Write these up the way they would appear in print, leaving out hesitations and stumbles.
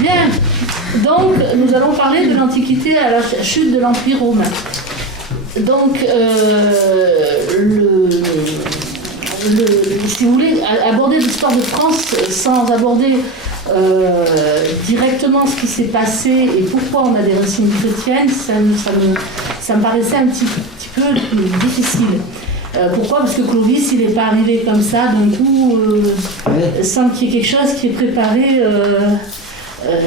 Bien, donc nous allons parler de l'Antiquité à la chute de l'Empire romain. Donc, si vous voulez, aborder l'histoire de France sans aborder directement ce qui s'est passé et pourquoi on a des racines chrétiennes, ça me paraissait un petit peu difficile. Pourquoi ? Parce que Clovis, il n'est pas arrivé comme ça, d'un coup, sans qu'il y ait quelque chose qui est préparé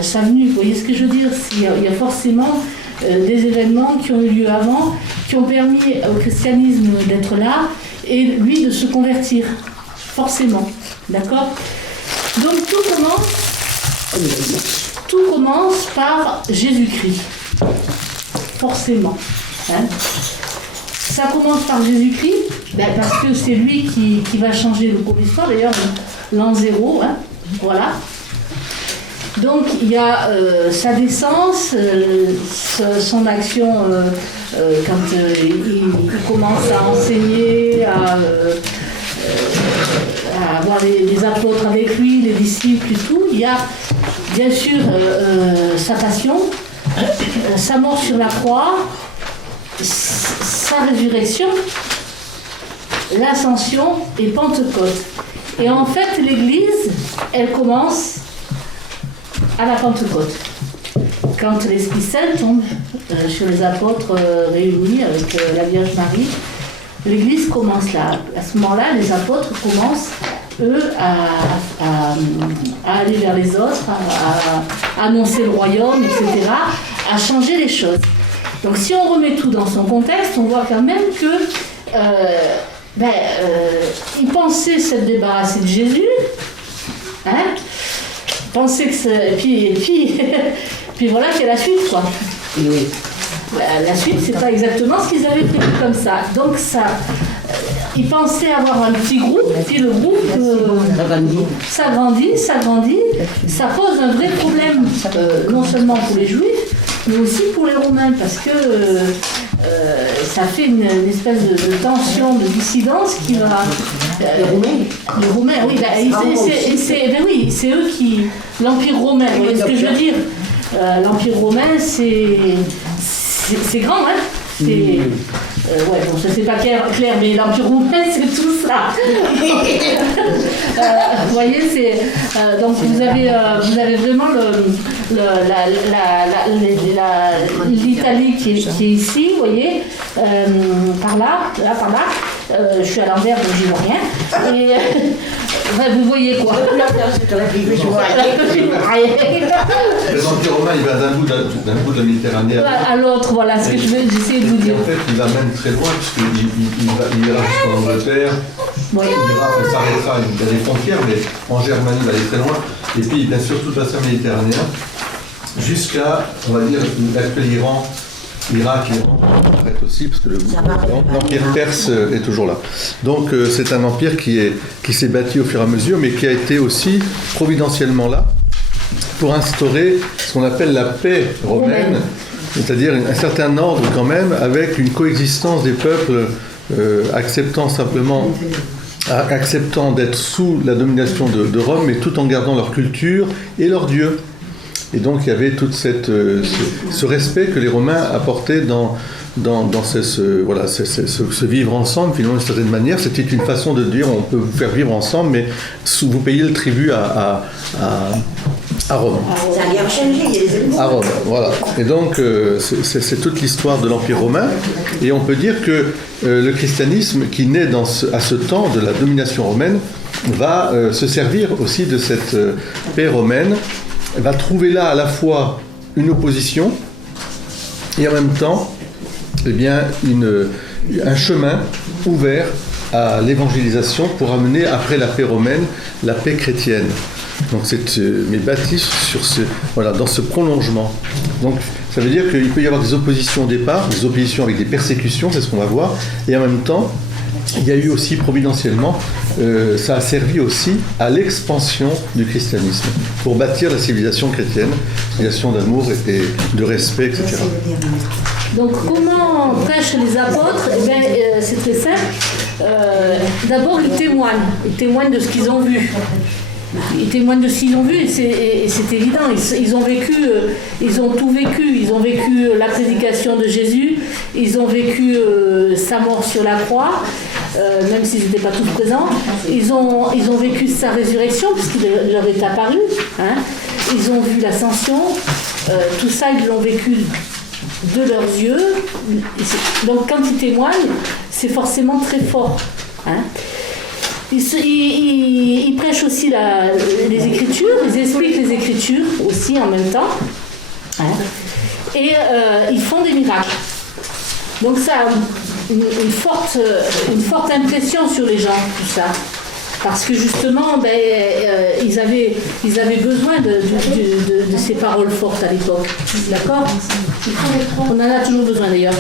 sa venue. Vous voyez ce que je veux dire ? Il y a forcément des événements qui ont eu lieu avant, qui ont permis au christianisme d'être là, et lui de se convertir. Forcément. D'accord ? Donc tout commence par Jésus-Christ. Forcément. Hein ? Ça commence par Jésus-Christ, parce que c'est lui qui va changer le cours de l'histoire, d'ailleurs l'an 0, hein, voilà. Donc il y a sa naissance, son action quand il commence à enseigner, à avoir les apôtres avec lui, les disciples et tout. Il y a bien sûr sa passion, sa mort sur la croix, sa résurrection, l'ascension et Pentecôte. Et en fait, l'Église, elle commence à la Pentecôte. Quand l'Esprit Saint tombe sur les apôtres réunis avec la Vierge Marie, l'Église commence là. À ce moment-là, les apôtres commencent, eux, à aller vers les autres, à annoncer le royaume, etc., à changer les choses. Donc si on remet tout dans son contexte, on voit quand même que il pensait s'être débarrassé de Jésus, hein, pensait que et puis voilà qu'il y a la suite, quoi. Oui. La suite, c'est pas exactement ce qu'ils avaient prévu comme ça. Donc ça, ils pensaient avoir un petit groupe, puis le groupe s'agrandit, ça pose un vrai problème, non seulement pour les Juifs, mais aussi pour les Romains, parce que ça fait une espèce de tension, de dissidence qui va... Les Romains, oui, c'est eux qui... L'Empire romain, vous voyez ce que je veux dire ? L'Empire romain, c'est grand, hein ? Ça c'est pas clair, mais l'Empire romain, c'est tout ça. Vous voyez, donc vous avez vraiment l'Italie qui est ici, vous voyez, par là. Je suis à l'envers, donc j'y vois rien. Et vous voyez quoi ? L'Empire romain, il va d'un bout de la Méditerranée à l'autre, voilà ce que j'essaie de vous dire. En fait, il va même très loin, puisqu'il ira jusqu'en Angleterre, oui. Il s'arrêtera, il y a des frontières, mais en Germanie, il va aller très loin. Et puis, bien sûr, tout le bassin méditerranéen, jusqu'à, on va dire, l'actuel Iran, l'Irak aussi, parce que l'empire perse est toujours là. Donc c'est un empire qui s'est bâti au fur et à mesure, mais qui a été aussi providentiellement là pour instaurer ce qu'on appelle la paix romaine, c'est-à-dire un certain ordre quand même, avec une coexistence des peuples acceptant d'être sous la domination de Rome, mais tout en gardant leur culture et leur Dieu. Et donc il y avait tout ce respect que les Romains apportaient dans ce vivre ensemble, finalement, d'une certaine manière. C'était une façon de dire on peut vous faire vivre ensemble, mais vous payez le tribut à Rome. Ça a bien changé, à Rome, voilà. Et donc c'est toute l'histoire de l'Empire romain. Et on peut dire que le christianisme, qui naît à ce temps de la domination romaine, va se servir aussi de cette paix romaine, va trouver là à la fois une opposition et en même temps un chemin ouvert à l'évangélisation pour amener après la paix romaine la paix chrétienne. Donc c'est bâti dans ce prolongement. Donc ça veut dire qu'il peut y avoir des oppositions au départ, des oppositions avec des persécutions, c'est ce qu'on va voir, et en même temps il y a eu aussi providentiellement, ça a servi aussi à l'expansion du christianisme pour bâtir la civilisation chrétienne, civilisation d'amour et de respect, etc. Donc comment prêchent les apôtres ? C'est très simple. D'abord ils témoignent de ce qu'ils ont vu. Ils témoignent de ce qu'ils ont vu et c'est évident. Ils ont vécu, ils ont tout vécu. Ils ont vécu la prédication de Jésus, ils ont vécu sa mort sur la croix, même s'ils n'étaient pas tous présents. Ils ont vécu sa résurrection puisqu'il leur est apparu. Hein. Ils ont vu l'ascension. Tout ça, ils l'ont vécu de leurs yeux. Donc quand ils témoignent, c'est forcément très fort. Hein. Ils prêchent aussi les Écritures, ils expliquent les Écritures aussi en même temps. Hein. Et ils font des miracles. Donc ça a une forte impression sur les gens, tout ça. Parce que justement, ils avaient besoin de ces paroles fortes à l'époque. D'accord ? On en a toujours besoin d'ailleurs.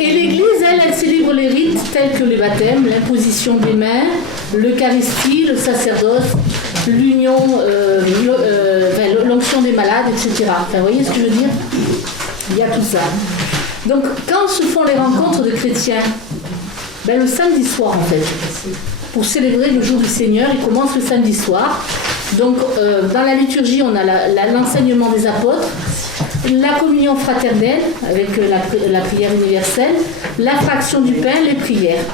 Et l'Église, elle célèbre les rites tels que le baptême, l'imposition des mains, l'Eucharistie, le sacerdoce, l'union, l'onction des malades, etc. Enfin, vous voyez ce que je veux dire ? Il y a tout ça. Donc, quand se font les rencontres de chrétiens, le samedi soir en fait, pour célébrer le jour du Seigneur, il commence le samedi soir. Donc, dans la liturgie, on a l'enseignement des apôtres, la communion fraternelle avec la prière universelle, la fraction du pain, les prières.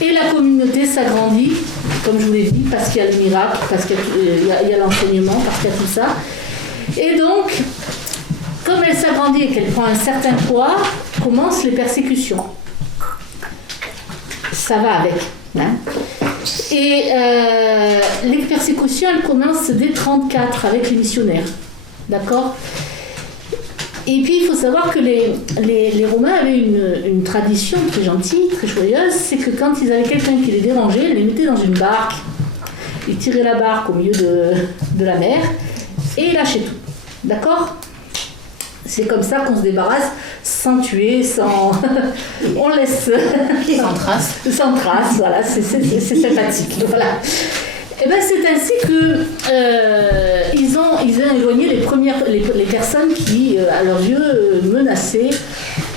Et la communauté s'agrandit, comme je vous l'ai dit, parce qu'il y a le miracle, parce qu'il y a l'enseignement, parce qu'il y a tout ça. Et donc, comme elle s'agrandit et qu'elle prend un certain poids, commencent les persécutions. Ça va avec. Hein. Et les persécutions, elles commencent dès 1934 avec les missionnaires. D'accord ? Et puis il faut savoir que les Romains avaient une tradition très gentille, très joyeuse, c'est que quand ils avaient quelqu'un qui les dérangeait, ils les mettaient dans une barque, ils tiraient la barque au milieu de la mer et ils lâchaient tout. D'accord ? C'est comme ça qu'on se débarrasse sans tuer, sans... On laisse... Sans trace. Sans trace, voilà, c'est sympathique. Voilà. Et bien c'est ainsi que ils ont éloigné les personnes qui, à leurs yeux, menaçaient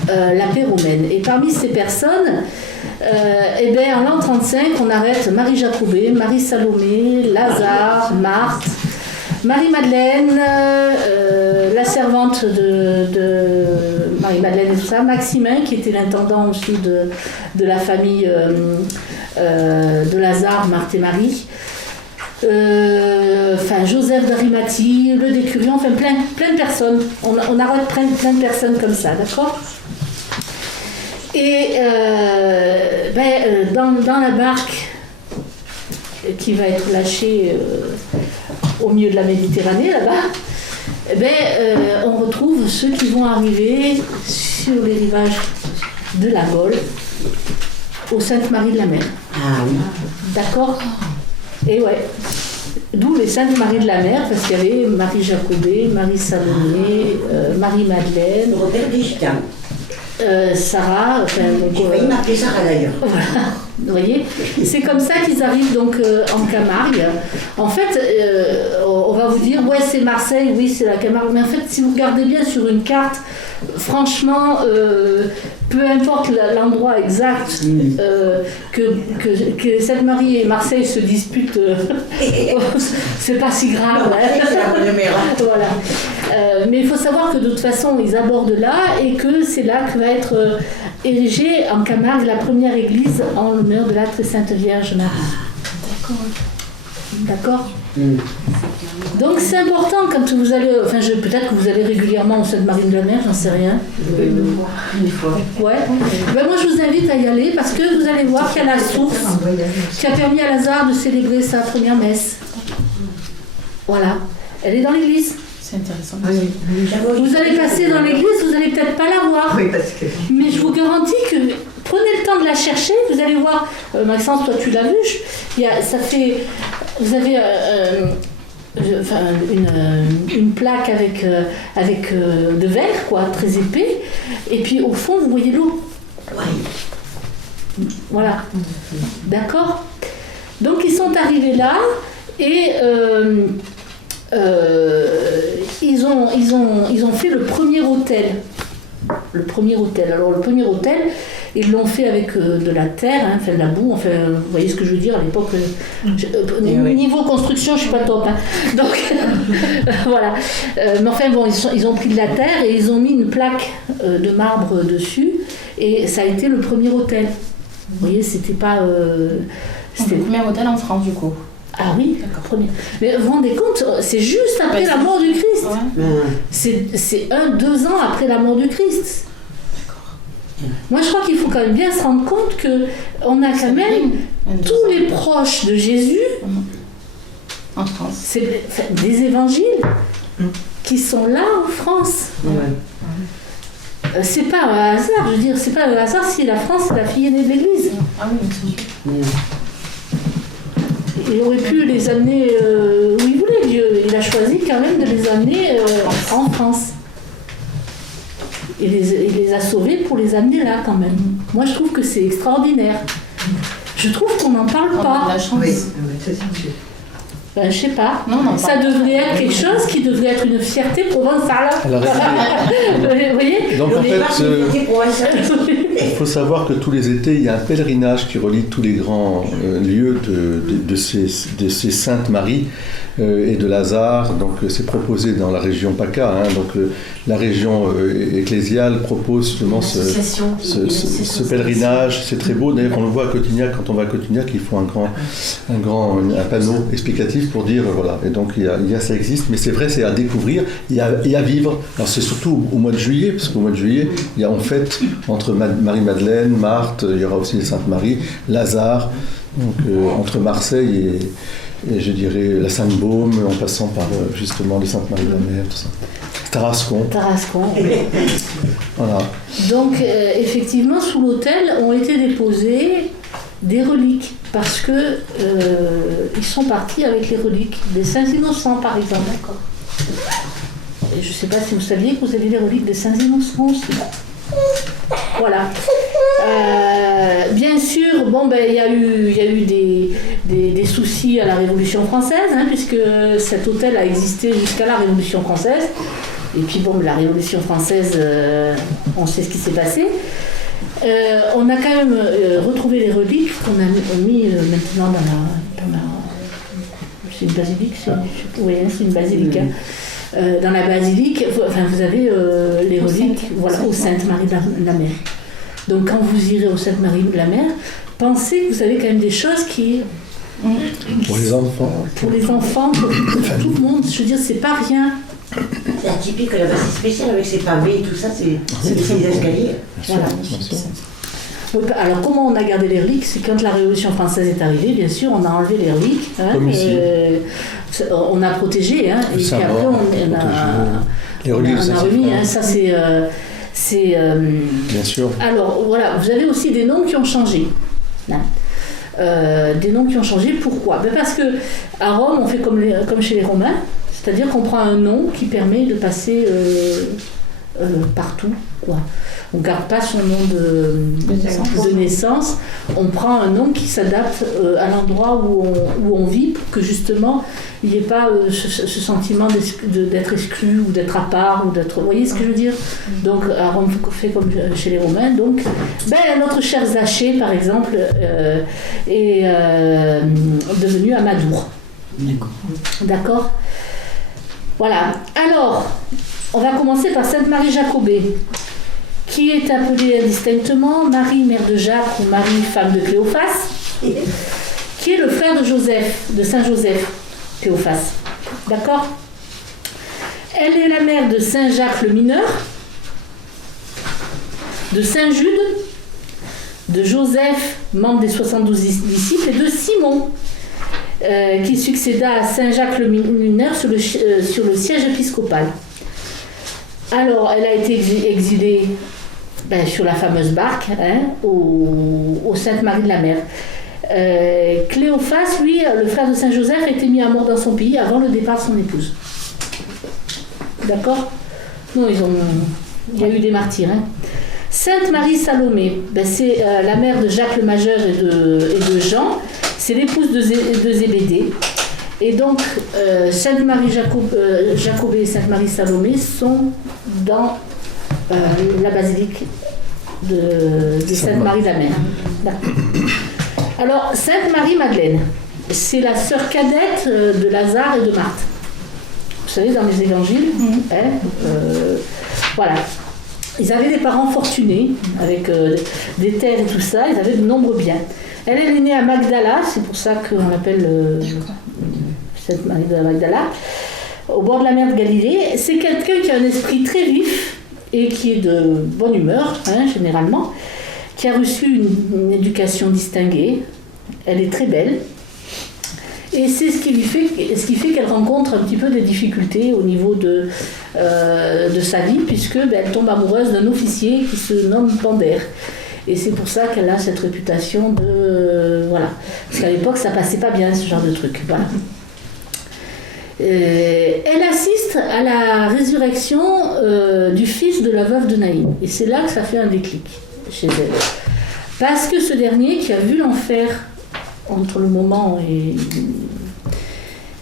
la paix romaine. Et parmi ces personnes, en l'an 35, on arrête Marie Jacobée, Marie Salomé, Lazare, Marthe, Marie-Madeleine, la servante de Marie-Madeleine et tout ça, Maximin, qui était l'intendant aussi de la famille de Lazare, Marthe et Marie, Joseph d'Arimathie, le décurion, plein de personnes. On arrête plein de personnes comme ça, d'accord ? Et dans la barque qui va être lâchée au milieu de la Méditerranée, là-bas, on retrouve ceux qui vont arriver sur les rivages de la Gaule, au Sainte-Marie de la Mer. Ah oui. D'accord ? Et ouais. D'où les Saintes Marie de la Mer, parce qu'il y avait Marie Jacobée, Marie Salomé, Marie-Madeleine. Robert Gictin. Sarah. J'ai failli m'appeler Sarah d'ailleurs. Voilà. Vous voyez, c'est comme ça qu'ils arrivent donc en Camargue. En fait, on va vous dire, ouais, c'est Marseille, oui, c'est la Camargue. Mais en fait, si vous regardez bien sur une carte, franchement, peu importe l'endroit exact que Sainte-Marie et Marseille se disputent, c'est pas si grave. Non, c'est la bonne mère. Voilà. Mais il faut savoir que de toute façon, ils abordent là et que c'est là que va être érigée en Camargue la première église en l'honneur de la Très Sainte Vierge Marie. D'accord. Donc c'est important quand vous allez, peut-être que vous allez régulièrement au Sainte-Marie de la Mer, j'en sais rien. Une fois. Ouais. Moi je vous invite à y aller parce que vous allez voir qu'il y a la source qui a permis à Lazare de célébrer sa première messe. Voilà. Elle est dans l'église. C'est intéressant. Vous allez passer dans l'église, vous n'allez peut-être pas la voir. Oui, parce que... Mais je vous garantis que prenez le temps de la chercher, vous allez voir. Maxence, toi tu l'as vu, vous avez une plaque avec de verre, quoi, très épais. Et puis au fond, vous voyez l'eau. Voilà. D'accord ? Donc ils sont arrivés là et ils ont fait le premier autel. Alors le premier autel, Ils l'ont fait avec de la terre, enfin de la boue, enfin, vous voyez ce que je veux dire, à l'époque, niveau construction, je suis pas top. Hein. Donc, voilà. Mais enfin, bon, ils ont pris de la terre et ils ont mis une plaque de marbre dessus, et ça a été le premier hôtel. Vous voyez, c'était pas... c'était le premier hôtel en France, du coup. Ah oui, premier. Mais vous vous rendez compte, c'est juste après la mort du Christ. Ouais. C'est 1-2 ans après la mort du Christ. Moi, je crois qu'il faut quand même bien se rendre compte qu'on a quand même tous les proches de Jésus en France. C'est des évangiles qui sont là en France. Ouais. C'est pas un hasard, je veux dire, c'est pas un hasard si la France est la fille aînée de l'Église. Ah oui, c'est sûr. Il aurait pu les amener où il voulait, Dieu. Il a choisi quand même de les amener en France. Il les a sauvés pour les amener là quand même. Moi je trouve que c'est extraordinaire. Je trouve qu'on n'en parle On a de pas. la chance. Oui, c'est sûr. Ben, je sais pas. Non, non, ça devrait être quelque chose qui devrait être une fierté provençale. Elle a raison. Vous voyez? Donc en fait, fait, il faut savoir que tous les étés, il y a un pèlerinage qui relie tous les grands lieux de ces Saintes Maries et de Lazare. Donc c'est proposé dans la région PACA. Hein, donc la région ecclésiale propose justement ce pèlerinage. C'est très beau. D'ailleurs, on le voit à Cotignac. Quand on va à Cotignac, ils font un panneau explicatif pour dire voilà. Et donc ça existe, mais c'est vrai, c'est à découvrir et à vivre. Alors c'est surtout au mois de juillet, parce qu'au mois de juillet, on fête entre Marie-Madeleine, Marthe, il y aura aussi les Saintes Maries, Lazare, donc entre Marseille et je dirais la Sainte-Baume, en passant par justement les Saintes Maries de la Mer, tout ça. Tarascon. Voilà. Donc effectivement, sous l'autel ont été déposées des reliques, parce que ils sont partis avec les reliques des Saints Innocents, par exemple. D'accord. Et je ne sais pas si vous saviez que vous avez les reliques des Saints Innocents aussi. Voilà. Bien sûr, bon, ben, il y a eu des soucis à la Révolution française, hein, puisque cet hôtel a existé jusqu'à la Révolution française. Et puis bon, la Révolution française, on sait ce qui s'est passé. On a quand même retrouvé les reliques qu'on a mis maintenant dans la... C'est une basilique, c'est une basilique. Hein. Dans la basilique, vous avez les reliques au Sainte-Marie de la Mer. Donc quand vous irez au Sainte-Marie de la Mer, pensez que vous avez quand même des choses qui... Pour les enfants. Pour les enfants, pour tout le monde. Je veux dire, c'est pas rien. C'est atypique, là-bas, c'est spécial avec ses pavés et tout ça, c'est des escaliers. Voilà. Oui, alors comment on a gardé les reliques? C'est quand la Révolution française est arrivée, bien sûr, on a enlevé les reliques. Hein, comme ici. On a protégé, hein, et puis après on a remis. Hein, ça c'est bien sûr. Alors voilà, vous avez aussi des noms qui ont changé. Hein. Des noms qui ont changé, pourquoi? Parce que à Rome, on fait comme chez les Romains, c'est-à-dire qu'on prend un nom qui permet de passer partout, quoi. On ne garde pas son nom de naissance, on prend un nom qui s'adapte à l'endroit où on vit, pour que justement il n'y ait pas ce sentiment d'être exclu ou d'être à part, ou d'être... Vous voyez ce que je veux dire? Donc à Rome, on fait comme chez les Romains. Donc notre cher Zachée, par exemple, est devenu Amadour. D'accord. Voilà. Alors, on va commencer par Sainte Marie Jacobée, qui est appelée indistinctement Marie, mère de Jacques, ou Marie, femme de Cléophas, qui est le frère de Joseph, de Saint Joseph, Cléophas. D'accord? Elle est la mère de Saint Jacques le Mineur, de Saint Jude, de Joseph, membre des 72 disciples, et de Simon, qui succéda à Saint Jacques le Mineur sur le siège épiscopal. Alors, elle a été exilée sur la fameuse barque, hein, au Sainte-Marie de la Mer. Cléophas, lui, le frère de Saint Joseph, a été mis à mort dans son pays avant le départ de son épouse. D'accord? Non, il y a eu des martyrs. Hein. Sainte Marie Salomé, c'est la mère de Jacques le Majeur et de Jean. C'est l'épouse de Zébédée. Et donc, Sainte Marie Jacobée et Sainte Marie Salomé sont dans la basilique de Sainte-Marie de la Mer. D'accord. Alors, Sainte-Marie-Madeleine, c'est la sœur cadette de Lazare et de Marthe. Vous savez, dans les évangiles, voilà. Ils avaient des parents fortunés, avec des terres et tout ça, ils avaient de nombreux biens. Elle est née à Magdala, c'est pour ça qu'on l'appelle Sainte-Marie de Magdala, au bord de la mer de Galilée. C'est quelqu'un qui a un esprit très vif et qui est de bonne humeur, généralement, qui a reçu une éducation distinguée. Elle est très belle. Et c'est ce qui fait qu'elle rencontre un petit peu des difficultés au niveau de sa vie, puisque elle tombe amoureuse d'un officier qui se nomme Pander. Et c'est pour ça qu'elle a cette réputation de... Voilà. Parce qu'à l'époque, ça passait pas bien, ce genre de truc. Voilà. Elle assiste à la résurrection du fils de la veuve de Naïm. Et c'est là que ça fait un déclic chez elle. Parce que ce dernier, qui a vu l'enfer entre le moment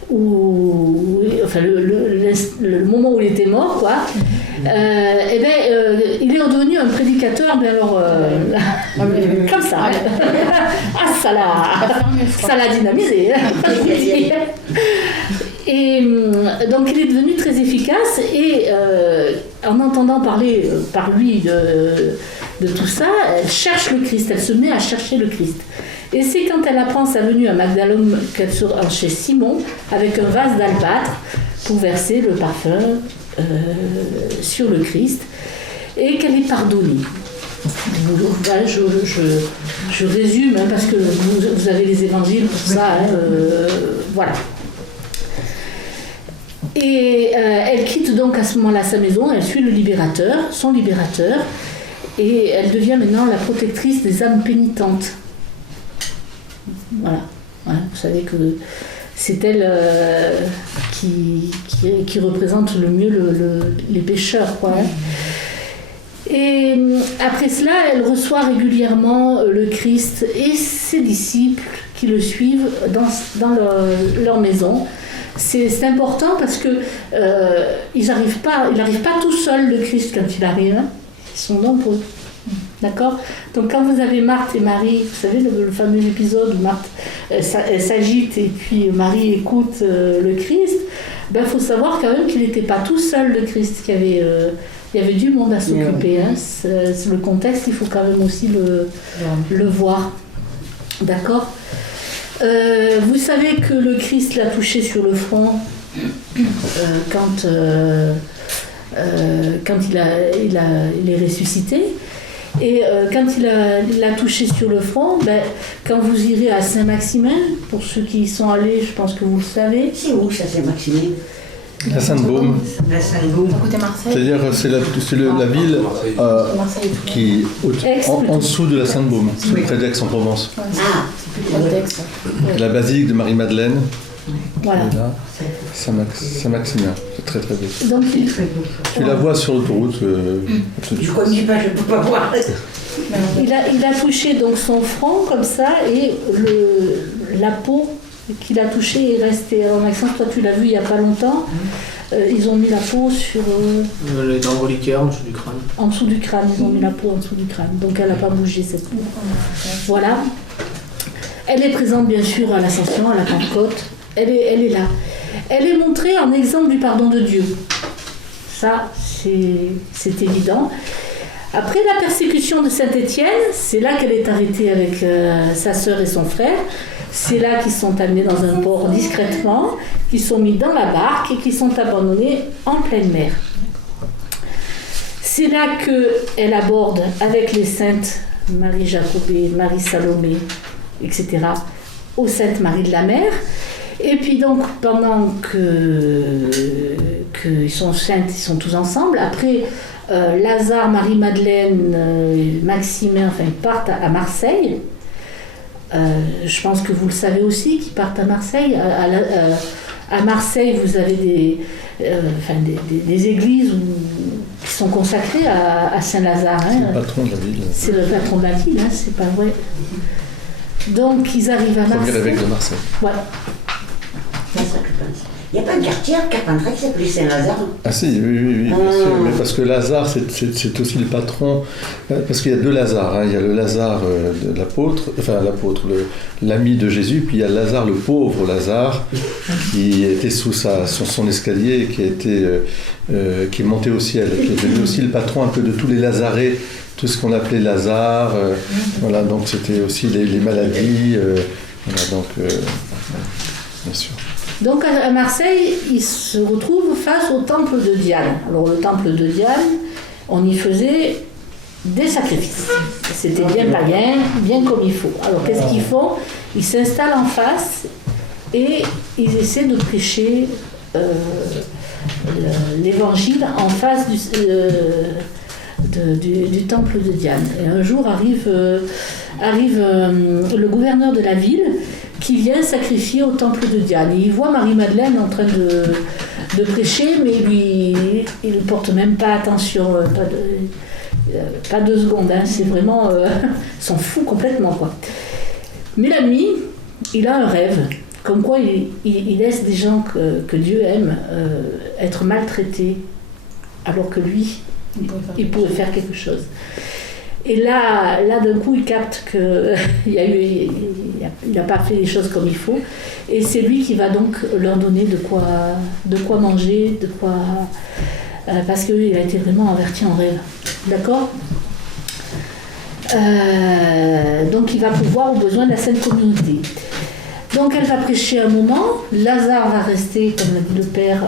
où, enfin le moment où il était mort, quoi, il est redevenu un prédicateur, mais alors comme ça, ça l'a dynamisé. Et donc il est devenu très efficace et en entendant parler par lui de tout ça, elle cherche le Christ, elle se met à chercher le Christ. Et c'est quand elle apprend sa venue à Magdalum qu'elle se rend chez Simon avec un vase d'albâtre pour verser le parfum sur le Christ et qu'elle est pardonnée. Je résume parce que vous avez les évangiles pour ça. Voilà. Et elle quitte donc à ce moment-là sa maison, elle suit le libérateur, son libérateur, et elle devient maintenant la protectrice des âmes pénitentes. Voilà. Vous savez que c'est elle qui représente le mieux les pécheurs, quoi. Et après cela, elle reçoit régulièrement le Christ et ses disciples qui le suivent dans leur maison. C'est important parce que il n'arrive pas tout seul, le Christ, quand il arrive. Ils sont nombreux. D'accord ? Donc quand vous avez Marthe et Marie, vous savez le fameux épisode où Marthe elle s'agite et puis Marie écoute le Christ, il faut savoir quand même qu'il n'était pas tout seul, le Christ, qu'il y avait du monde à s'occuper. C'est le contexte, il faut quand même aussi le voir. D'accord ? Vous savez que le Christ l'a touché sur le front quand il est ressuscité. Et quand il l'a touché sur le front, quand vous irez à Saint-Maximin, pour ceux qui y sont allés, je pense que vous le savez. C'est où ça, Saint-Maximin ? La Sainte-Baume. La Sainte-Baume. À côté Marseille. C'est-à-dire c'est la ville qui en dessous de la Sainte-Baume, près d'Aix-en-Provence. La basilique de Marie-Madeleine. Voilà. Et là, Saint-Maximin. C'est très très beau. Donc, Tu la vois sur l'autoroute. Je ne connais pas, je ne peux pas voir. Il a touché donc son front comme ça et la peau qu'il a touchée est restée. Alors Maxence, toi tu l'as vu il n'y a pas longtemps. Ils ont mis la peau sur... les dents reliquaires en dessous du crâne. En dessous du crâne, ils ont mis la peau en dessous du crâne. Donc elle n'a pas bougé cette peau. Voilà. Elle est présente bien sûr à l'Ascension, à la Pentecôte. Elle est là. Elle est montrée en exemple du pardon de Dieu. Ça, c'est évident. Après la persécution de Saint-Étienne, c'est là qu'elle est arrêtée avec sa sœur et son frère. C'est là qu'ils sont amenés dans un port discrètement, qu'ils sont mis dans la barque et qu'ils sont abandonnés en pleine mer. C'est là qu'elle aborde avec les saintes Marie Jacobée, Marie Salomé, etc., aux Saintes Marie de la Mer. Et puis donc, pendant qu'ils sont saintes, ils sont tous ensemble. Après, Lazare, Marie-Madeleine, Maximin, enfin, ils partent à Marseille. Je pense que vous le savez aussi, qu'ils partent à Marseille. À Marseille, vous avez des églises qui sont consacrées à Saint-Lazare. C'est le patron de la ville. C'est le patron de la ville, c'est pas vrai. Donc, ils arrivent à Marseille. Premier évêque de Marseille. Voilà. Il n'y a pas un quartier à Carpentras qui s'appelait Saint-Lazare? Ah si, oui, bien sûr. Mais parce que Lazare, c'est aussi le patron. Parce qu'il y a deux Lazare. Hein. Il y a le Lazare de l'apôtre, l'ami de Jésus, puis il y a Lazare, le pauvre Lazare, qui était sous son escalier, qui est monté au ciel, qui est devenu aussi le patron un peu de tous les Lazarés, tout ce qu'on appelait Lazare. Voilà, donc c'était aussi les maladies. Voilà, donc, bien sûr. Donc à Marseille, il se retrouve face au temple de Diane. Alors le temple de Diane, on y faisait des sacrifices. C'était bien païen, bien comme il faut. Alors qu'est-ce qu'ils font? Ils s'installent en face et ils essaient de prêcher l'évangile en face du temple de Diane. Et un jour arrive le gouverneur de la ville qui vient sacrifier au temple de Diane. Et il voit Marie-Madeleine en train de prêcher, mais il ne porte même pas attention, pas 2 secondes, hein, c'est vraiment... s'en fout complètement, quoi. Mais la nuit, il a un rêve, comme quoi il laisse des gens que Dieu aime être maltraités, alors que lui, il pouvait faire quelque chose. Et là d'un coup, il capte qu'il n'a pas fait les choses comme il faut. Et c'est lui qui va donc leur donner de quoi manger, parce qu'il a été vraiment averti en rêve. D'accord ? Donc il va pouvoir au besoin de la Sainte Communauté. Donc elle va prêcher un moment. Lazare va rester, comme l'a dit le père,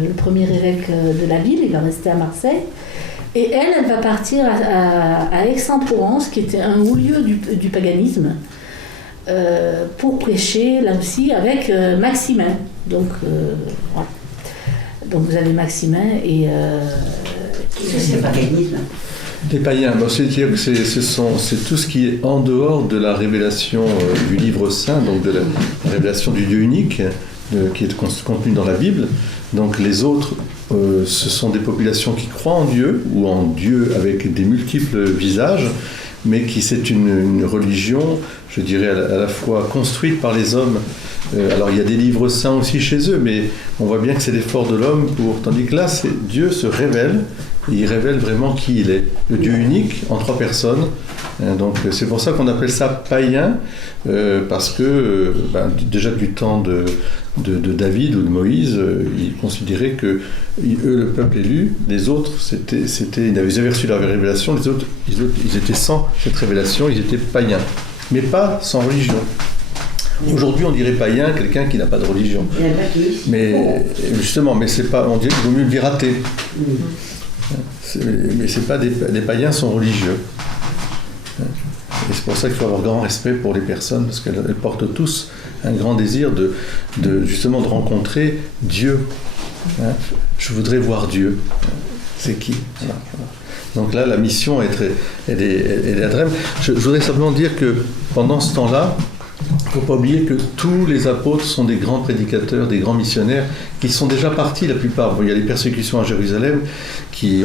le premier évêque de la ville, il va rester à Marseille. Et elle va partir à Aix-en-Provence, qui était un haut lieu du paganisme, pour prêcher là aussi avec Maximin. Donc, voilà. Donc vous avez Maximin et... c'est le paganisme. Les païens, c'est-à-dire que c'est tout ce qui est en dehors de la révélation du livre saint, donc de la révélation du Dieu unique, qui est contenu dans la Bible. Donc les autres, ce sont des populations qui croient en Dieu, ou en Dieu avec des multiples visages, mais c'est une religion, je dirais, à la fois construite par les hommes. Alors il y a des livres saints aussi chez eux, mais on voit bien que c'est l'effort de l'homme tandis que là, Dieu se révèle, et il révèle vraiment qui il est. Le Dieu unique, en 3 personnes. Donc c'est pour ça qu'on appelle ça païen, parce que déjà du temps de David ou de Moïse, ils considéraient que eux, le peuple élu, les autres, ils avaient reçu la révélation, les autres, ils étaient sans cette révélation, ils étaient païens, mais pas sans religion. Aujourd'hui, on dirait païen quelqu'un qui n'a pas de religion. Mais justement, c'est pas, on dirait qu'il vaut mieux le dire athée. Mais c'est pas des païens sont religieux. Et c'est pour ça qu'il faut avoir grand respect pour les personnes, parce qu'elles portent tous un grand désir justement de rencontrer Dieu. Je voudrais voir Dieu. C'est qui ? Donc là, la mission, elle est à Drême. Je voudrais simplement dire que pendant ce temps-là, il ne faut pas oublier que tous les apôtres sont des grands prédicateurs, des grands missionnaires, qui sont déjà partis, la plupart. Bon, il y a les persécutions à Jérusalem,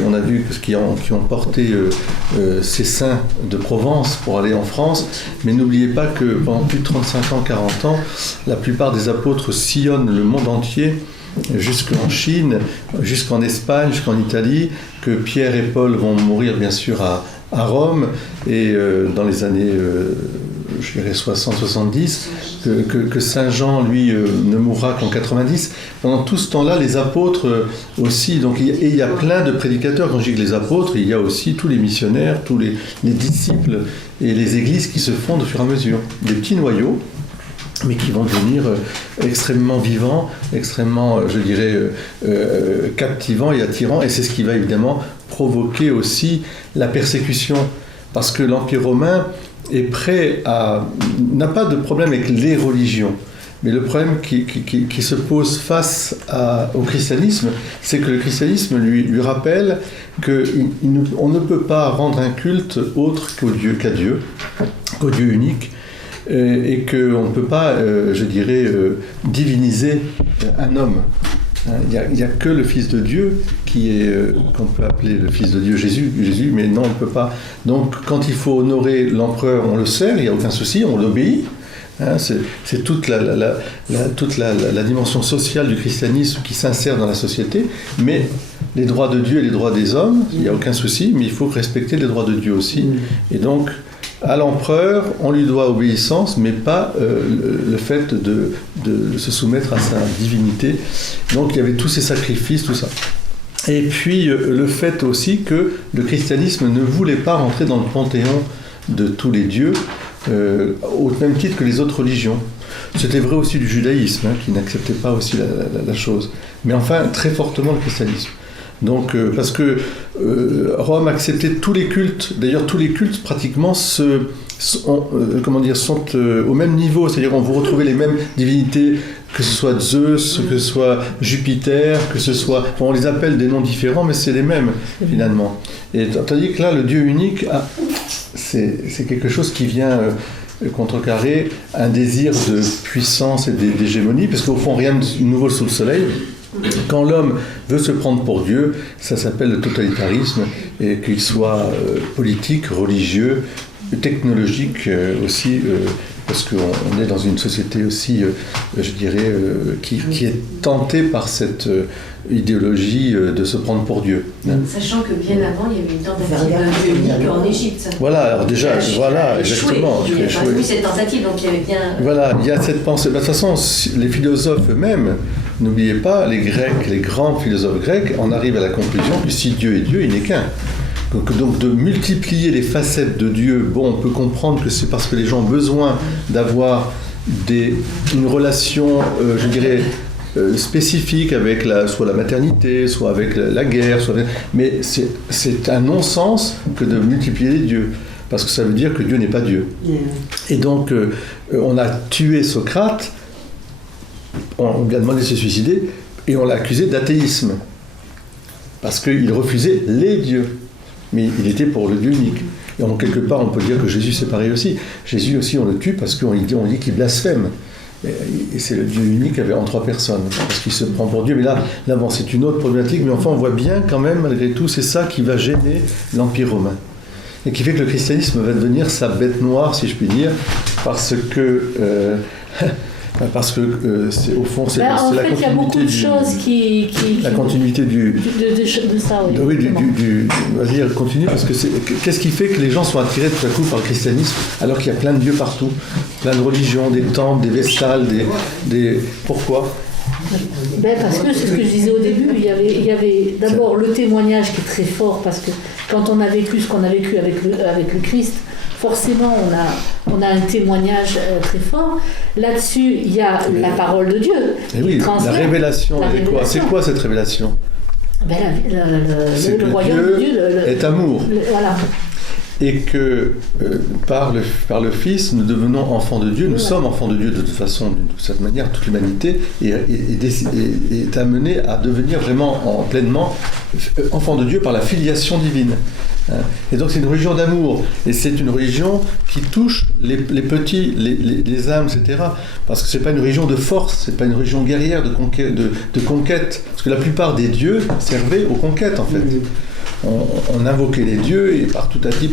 on a vu qui ont porté ces saints de Provence pour aller en France, mais n'oubliez pas que pendant plus de 35 ans, 40 ans, la plupart des apôtres sillonnent le monde entier, jusqu'en Chine, jusqu'en Espagne, jusqu'en Italie, que Pierre et Paul vont mourir bien sûr à Rome, et dans les années... je dirais 60-70, que Saint Jean, lui, ne mourra qu'en 90. Pendant tout ce temps-là, les apôtres aussi, donc il y a plein de prédicateurs. Quand je dis que les apôtres, il y a aussi tous les missionnaires, tous les disciples et les églises qui se fondent au fur et à mesure. Des petits noyaux, mais qui vont devenir extrêmement vivants, extrêmement, je dirais, captivants et attirants. Et c'est ce qui va évidemment provoquer aussi la persécution. Parce que l'Empire romain n'a pas de problème avec les religions, mais le problème qui se pose face au christianisme, c'est que le christianisme lui rappelle qu'on ne peut pas rendre un culte autre qu'au Dieu, qu'au Dieu unique, et qu'on ne peut pas, je dirais, diviniser un homme. Il n'y a que le Fils de Dieu qu'on peut appeler le Fils de Dieu, Jésus, mais non, on ne peut pas. Donc, quand il faut honorer l'empereur, on le sert, il n'y a aucun souci, on l'obéit. Hein, c'est toute la dimension sociale du christianisme qui s'insère dans la société, mais les droits de Dieu et les droits des hommes, il n'y a aucun souci, mais il faut respecter les droits de Dieu aussi. Et donc, à l'empereur, on lui doit obéissance, mais pas le fait de se soumettre à sa divinité. Donc, il y avait tous ces sacrifices, tout ça. Et puis, le fait aussi que le christianisme ne voulait pas rentrer dans le panthéon de tous les dieux, au même titre que les autres religions. C'était vrai aussi du judaïsme, qui n'acceptait pas aussi la chose. Mais enfin, très fortement le christianisme. Donc, parce que Rome acceptait tous les cultes. D'ailleurs, tous les cultes, pratiquement, sont au même niveau. C'est-à-dire, on vous retrouvez les mêmes divinités, que ce soit Zeus, que ce soit Jupiter, que ce soit... on les appelle des noms différents, mais c'est les mêmes, finalement. Et tandis que là, le Dieu unique, c'est quelque chose qui vient contrecarrer un désir de puissance et d'hégémonie, parce qu'au fond, rien de nouveau sous le soleil. Quand l'homme veut se prendre pour Dieu, ça s'appelle le totalitarisme, et qu'il soit politique, religieux, technologique aussi, parce qu'on est dans une société aussi, je dirais, qui est tentée par cette idéologie de se prendre pour Dieu. Sachant que bien avant, il y avait une tentative de Dieu unique en Égypte. Voilà, alors déjà, voilà, exactement. Il n'y a pas eu cette tentative, donc il y avait bien... Voilà, il y a cette pensée. De toute façon, les philosophes eux-mêmes, n'oubliez pas, les Grecs, les grands philosophes grecs, en arrivent à la conclusion que si Dieu est Dieu, il n'est qu'un. Donc de multiplier les facettes de Dieu, bon, on peut comprendre que c'est parce que les gens ont besoin d'avoir une relation, je dirais, spécifique avec soit la maternité, soit avec la guerre, mais c'est un non-sens que de multiplier les dieux, parce que ça veut dire que Dieu n'est pas Dieu. Et donc, on a tué Socrate, on lui a demandé de se suicider, et on l'a accusé d'athéisme, parce qu'il refusait les dieux. Mais il était pour le Dieu unique. Et quelque part, on peut dire que Jésus, c'est pareil aussi. Jésus aussi, on le tue parce qu'on dit qu'il blasphème. Et c'est le Dieu unique en 3 personnes, parce qu'il se prend pour Dieu. Mais là bon, c'est une autre problématique, mais enfin, on voit bien quand même, malgré tout, c'est ça qui va gêner l'Empire romain. Et qui fait que le christianisme va devenir sa bête noire, si je puis dire, parce que... au fond, c'est la continuité. Il y a beaucoup de choses qui la continuité de ça, oui. Oui, vas-y, continue, parce que qu'est-ce qui fait que les gens sont attirés tout à coup par le christianisme, alors qu'il y a plein de dieux partout, plein de religions, des temples, des vestales, Pourquoi ? Parce que c'est ce que je disais au début, il y avait d'abord le témoignage qui est très fort, parce que quand on a vécu ce qu'on a vécu avec le Christ, forcément on a un témoignage très fort. Là-dessus, il y a la parole de Dieu. Et oui, la révélation, c'est quoi cette révélation ? Le royaume de Dieu est amour. Voilà. Et que par le Fils, nous devenons enfants de Dieu, nous sommes enfants de Dieu de toute façon, de cette manière, toute l'humanité est amenée à devenir vraiment pleinement enfant de Dieu par la filiation divine. Et donc c'est une religion d'amour, et c'est une religion qui touche les petits, les âmes, etc. Parce que c'est pas une religion de force, c'est pas une religion guerrière de conquête, parce que la plupart des dieux servaient aux conquêtes en fait. On invoquait les dieux et partout à petit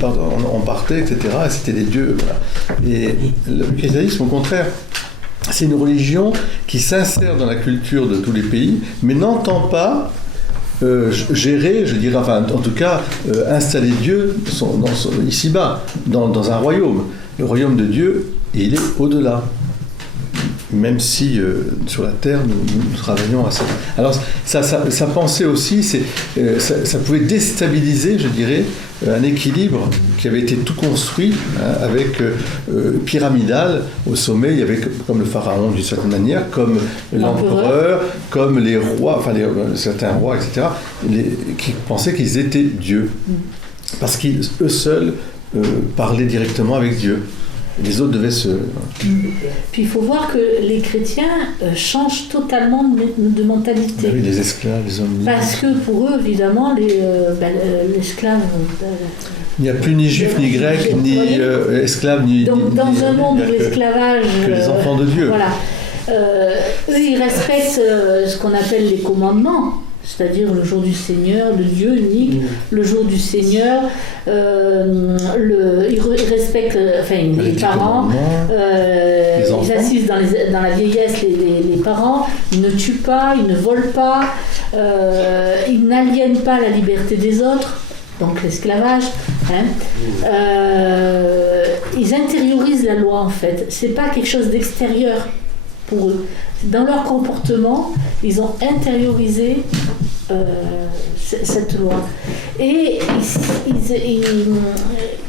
on partait, etc. Et c'était des dieux. Voilà. Et le christianisme, au contraire, c'est une religion qui s'insère dans la culture de tous les pays, mais n'entend pas gérer, je dirais, enfin, en tout cas, installer Dieu ici-bas, dans un royaume. Le royaume de Dieu, il est au-delà. Même si sur la terre nous travaillons à ça. Alors sa pensée aussi, ça pouvait déstabiliser, je dirais, un équilibre qui avait été tout construit avec pyramidal. Au sommet, il y avait comme le pharaon d'une certaine manière, comme l'empereur, comme les rois, enfin certains rois, etc., qui pensaient qu'ils étaient Dieu, parce qu'eux seuls parlaient directement avec Dieu. Les autres devaient se... Puis il faut voir que les chrétiens changent totalement de mentalité. Oui, les esclaves, les hommes libres. Parce que pour eux, évidemment, l'esclave... il n'y a plus ni juifs, ni grecs, ni esclaves, ni... Donc dans un monde de l'esclavage... Que les enfants de Dieu. Voilà. Eux, ils respectent ce qu'on appelle les commandements. c'est-à-dire le jour du Seigneur, le Dieu unique, le jour du Seigneur, il respecte les parents, ils assistent dans la vieillesse les parents, ils ne tuent pas, ils ne volent pas, ils n'aliènent pas la liberté des autres, donc l'esclavage. Ils intériorisent la loi en fait, c'est pas quelque chose d'extérieur pour eux. Dans leur comportement, ils ont intériorisé cette loi. Et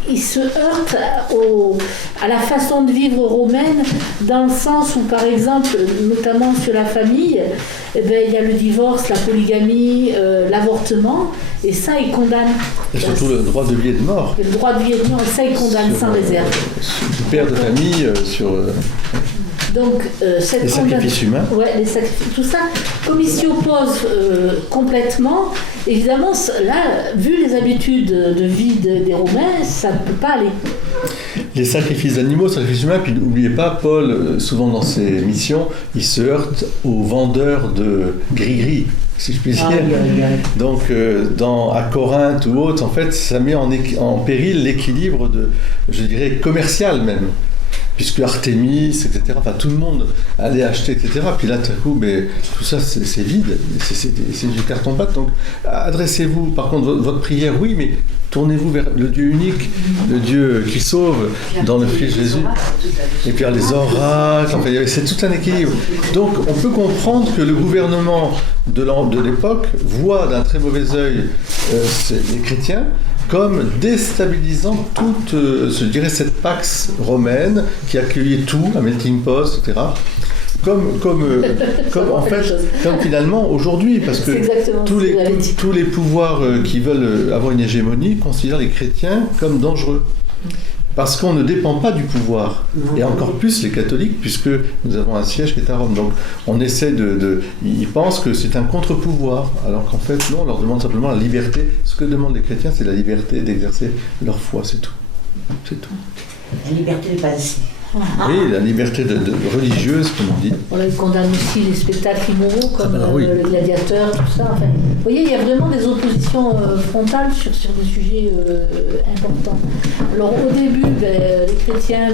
ils se heurtent à la façon de vivre romaine, dans le sens où, par exemple, notamment sur la famille, il y a le divorce, la polygamie, l'avortement, et ça, ils condamnent. Et surtout le droit de vie et de mort. Le droit de vie et de mort, et ça, ils condamnent sans réserve. Du père de famille, sur... Donc, les sacrifices humains. Ouais, les sacrifices, tout ça, comme ils s'y opposent complètement, évidemment, là, vu les habitudes de vie des Romains, ça ne peut pas aller. Les sacrifices d'animaux, sacrifices humains, puis n'oubliez pas, Paul, souvent dans ses missions, il se heurte aux vendeurs de gris-gris, si je puis dire. Donc, à Corinthe ou autre, en fait, ça met en péril l'équilibre, je dirais, commercial même. Puisque Artémis, etc., enfin tout le monde allait acheter, etc. Puis là, tout à coup, tout ça, c'est vide, c'est du carton-pâte. Donc, adressez-vous, par contre, votre prière, oui, mais tournez-vous vers le Dieu unique, le Dieu qui sauve dans le Christ Jésus. Et puis, les oracles, enfin, c'est tout un équilibre. Donc, on peut comprendre que le gouvernement de l'époque voit d'un très mauvais œil les chrétiens, comme déstabilisant toute, je dirais, cette pax romaine qui accueillait tout, un melting pot, etc. Comme finalement aujourd'hui, parce que tous les pouvoirs qui veulent avoir une hégémonie considèrent les chrétiens comme dangereux. Parce qu'on ne dépend pas du pouvoir, et encore plus les catholiques, puisque nous avons un siège qui est à Rome. Donc on essaie ils pensent que c'est un contre-pouvoir, alors qu'en fait non, on leur demande simplement la liberté. Ce que demandent les chrétiens, c'est la liberté d'exercer leur foi, c'est tout. C'est tout. La liberté de passer. Oui, la liberté religieuse, comme on dit. Voilà, ils condamnent aussi les spectacles immoraux, comme le gladiateur, tout ça. Enfin, vous voyez, il y a vraiment des oppositions frontales sur des sujets importants. Alors, au début, les chrétiens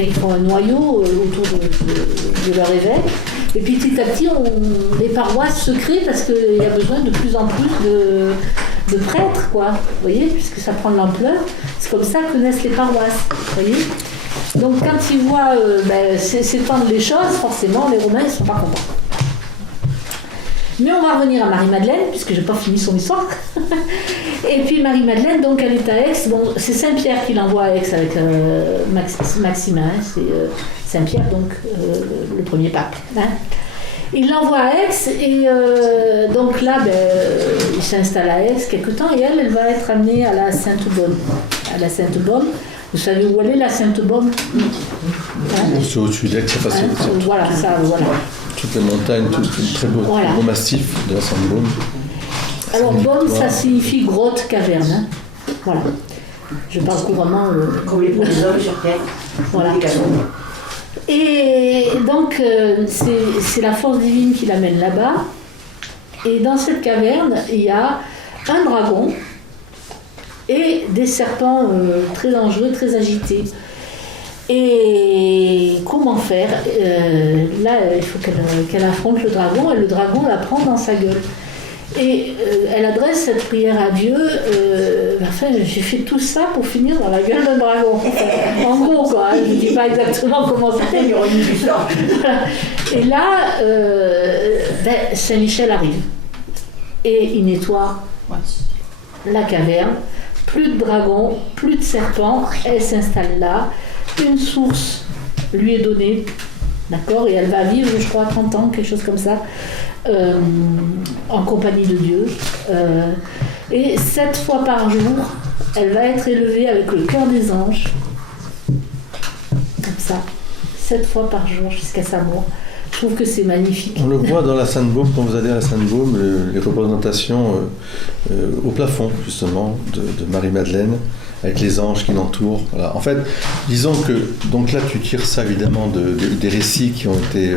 ils font un noyau autour de leur évêque. Et puis, petit à petit, les paroisses se créent parce qu'il y a besoin de plus en plus de prêtres, quoi. Vous voyez, puisque ça prend de l'ampleur. C'est comme ça que naissent les paroisses, vous voyez. Donc quand ils voient s'étendre les choses, forcément, les Romains ne sont pas contents. Mais on va revenir à Marie-Madeleine, puisque je n'ai pas fini son histoire. Et puis Marie-Madeleine, donc elle est à Aix. Bon, c'est Saint-Pierre qui l'envoie à Aix avec Maximin, c'est Saint-Pierre, donc le premier pape. Il l'envoie à Aix et donc là, il s'installe à Aix quelque temps et elle va être amenée à la Sainte-Baume. À la Sainte-Baume. Vous savez où elle est, la Sainte-Baume? C'est au-dessus d'Aix, c'est facile. Voilà, ça, voilà. Toutes les montagnes, tout très beau massif de la Sainte-Baume. Alors, Baume, ça signifie grotte, caverne. Voilà. Je parle couramment. Comme les hommes sur Terre. Voilà. Et donc, c'est la force divine qui l'amène là-bas. Et dans cette caverne, il y a un dragon et des serpents très dangereux, très agités. Et comment faire? Là, il faut qu'elle affronte le dragon, et le dragon la prend dans sa gueule. Et elle adresse cette prière à Dieu, j'ai fait tout ça pour finir dans la gueule d'un dragon. En gros, quoi, je ne dis pas exactement comment c'était, mais il y aurait une histoire. Et là, Saint-Michel arrive. Et il nettoie la caverne. Plus de dragons, plus de serpents, elle s'installe là. Une source lui est donnée, d'accord, et elle va vivre, je crois, 30 ans, quelque chose comme ça. En compagnie de Dieu. Et 7 fois par jour, elle va être élevée avec le cœur des anges. Comme ça. 7 fois par jour jusqu'à sa mort. Je trouve que c'est magnifique. On le voit dans la Sainte-Baume, quand vous allez à la Sainte-Baume, les représentations au plafond, justement, de Marie-Madeleine, avec les anges qui l'entourent. Voilà. En fait, disons que, donc là tu tires ça évidemment des récits qui ont été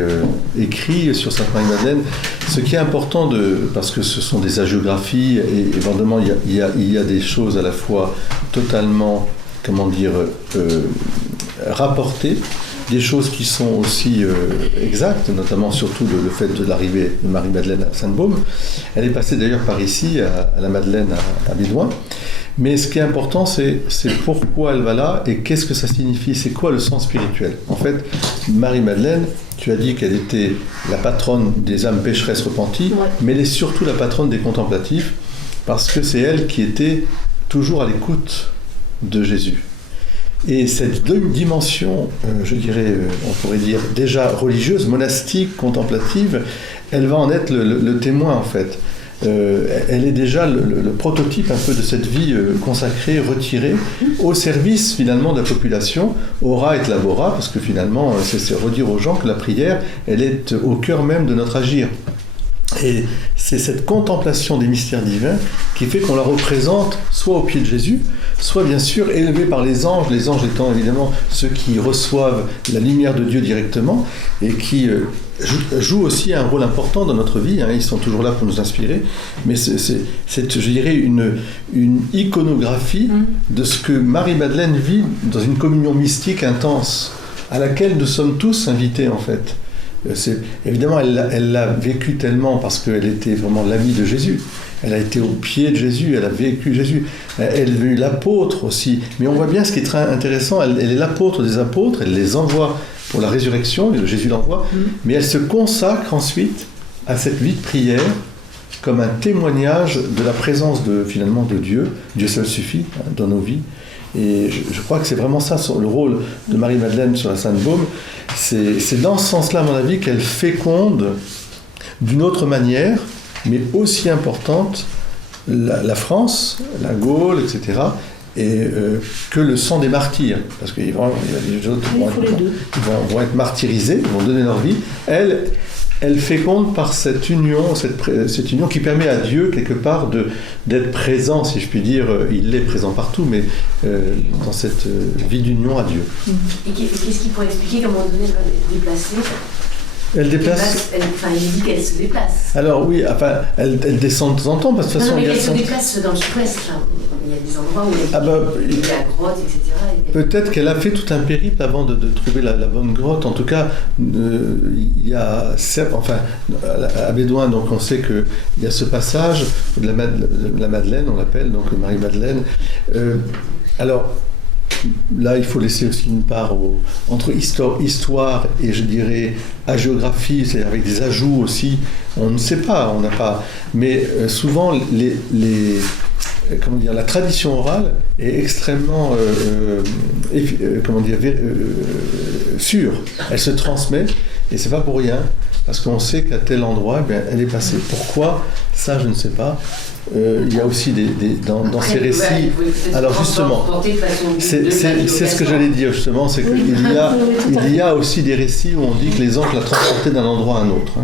écrits sur Sainte Marie-Madeleine. Ce qui est important, parce que ce sont des hagiographies, et évidemment il y a des choses à la fois totalement, rapportées, des choses qui sont aussi exactes, notamment surtout le fait de l'arrivée de Marie-Madeleine à Sainte-Baume. Elle est passée d'ailleurs par ici, à la Madeleine à Bédouin. Mais ce qui est important, c'est pourquoi elle va là et qu'est-ce que ça signifie, c'est quoi le sens spirituel. En fait, Marie-Madeleine, tu as dit qu'elle était la patronne des âmes pécheresses repenties, mais elle est surtout la patronne des contemplatifs, parce que c'est elle qui était toujours à l'écoute de Jésus. Et cette dimension, je dirais, on pourrait dire déjà religieuse, monastique, contemplative, elle va en être le témoin en fait. Elle est déjà le prototype un peu de cette vie consacrée, retirée, au service finalement de la population, ora et labora, parce que finalement c'est redire aux gens que la prière, elle est au cœur même de notre agir. Et c'est cette contemplation des mystères divins qui fait qu'on la représente soit au pied de Jésus, soit bien sûr élevée par les anges étant évidemment ceux qui reçoivent la lumière de Dieu directement et qui jouent aussi un rôle important dans notre vie, ils sont toujours là pour nous inspirer, mais c'est je dirais une iconographie de ce que Marie-Madeleine vit dans une communion mystique intense à laquelle nous sommes tous invités en fait. Évidemment, elle l'a vécu tellement parce qu'elle était vraiment l'amie de Jésus. Elle a été au pied de Jésus, elle a vécu Jésus. Elle est devenue l'apôtre aussi. Mais on voit bien ce qui est très intéressant, elle est l'apôtre des apôtres, elle les envoie pour la résurrection, Jésus l'envoie, mais elle se consacre ensuite à cette vie de prière comme un témoignage de la présence finalement de Dieu. Dieu seul suffit dans nos vies. Et je crois que c'est vraiment ça, le rôle de Marie-Madeleine sur la Sainte-Baume. C'est dans ce sens-là, à mon avis, qu'elle féconde d'une autre manière, mais aussi importante, la France, la Gaule, etc., que le sang des martyrs. Parce qu'il y a des autres qui vont être martyrisés, ils vont donner leur vie. Elle féconde par cette union qui permet à Dieu, quelque part, d'être présent, si je puis dire. Il est présent partout, mais dans cette vie d'union à Dieu. Et qu'est-ce qui pourrait expliquer comment donner elle va se déplacer ? Elle déplace. Il dit qu'elle se déplace. Alors oui, elle descend de temps en temps, parce que de toute façon... Non, mais elle se déplace dans le sud-ouest. Il y a des endroits où il y a la grotte, etc. Peut-être qu'elle a fait tout un périple avant de trouver la bonne grotte. En tout cas, il y a... à Bédouin, donc on sait qu'il y a ce passage de la Madeleine, on l'appelle, donc Marie-Madeleine. Alors... Là, il faut laisser aussi une part entre histoire et, je dirais, hagiographie, c'est avec des ajouts aussi. On ne sait pas, on n'a pas... Mais souvent, la tradition orale est extrêmement sûre. Elle se transmet, et c'est pas pour rien, parce qu'on sait qu'à tel endroit, elle est passée. Pourquoi ? Ça, je ne sais pas. Il y a aussi dans ces récits. Alors justement, c'est ce que j'allais dire justement, c'est qu'il y a aussi des récits où on dit que les anges la transportaient d'un endroit à un autre,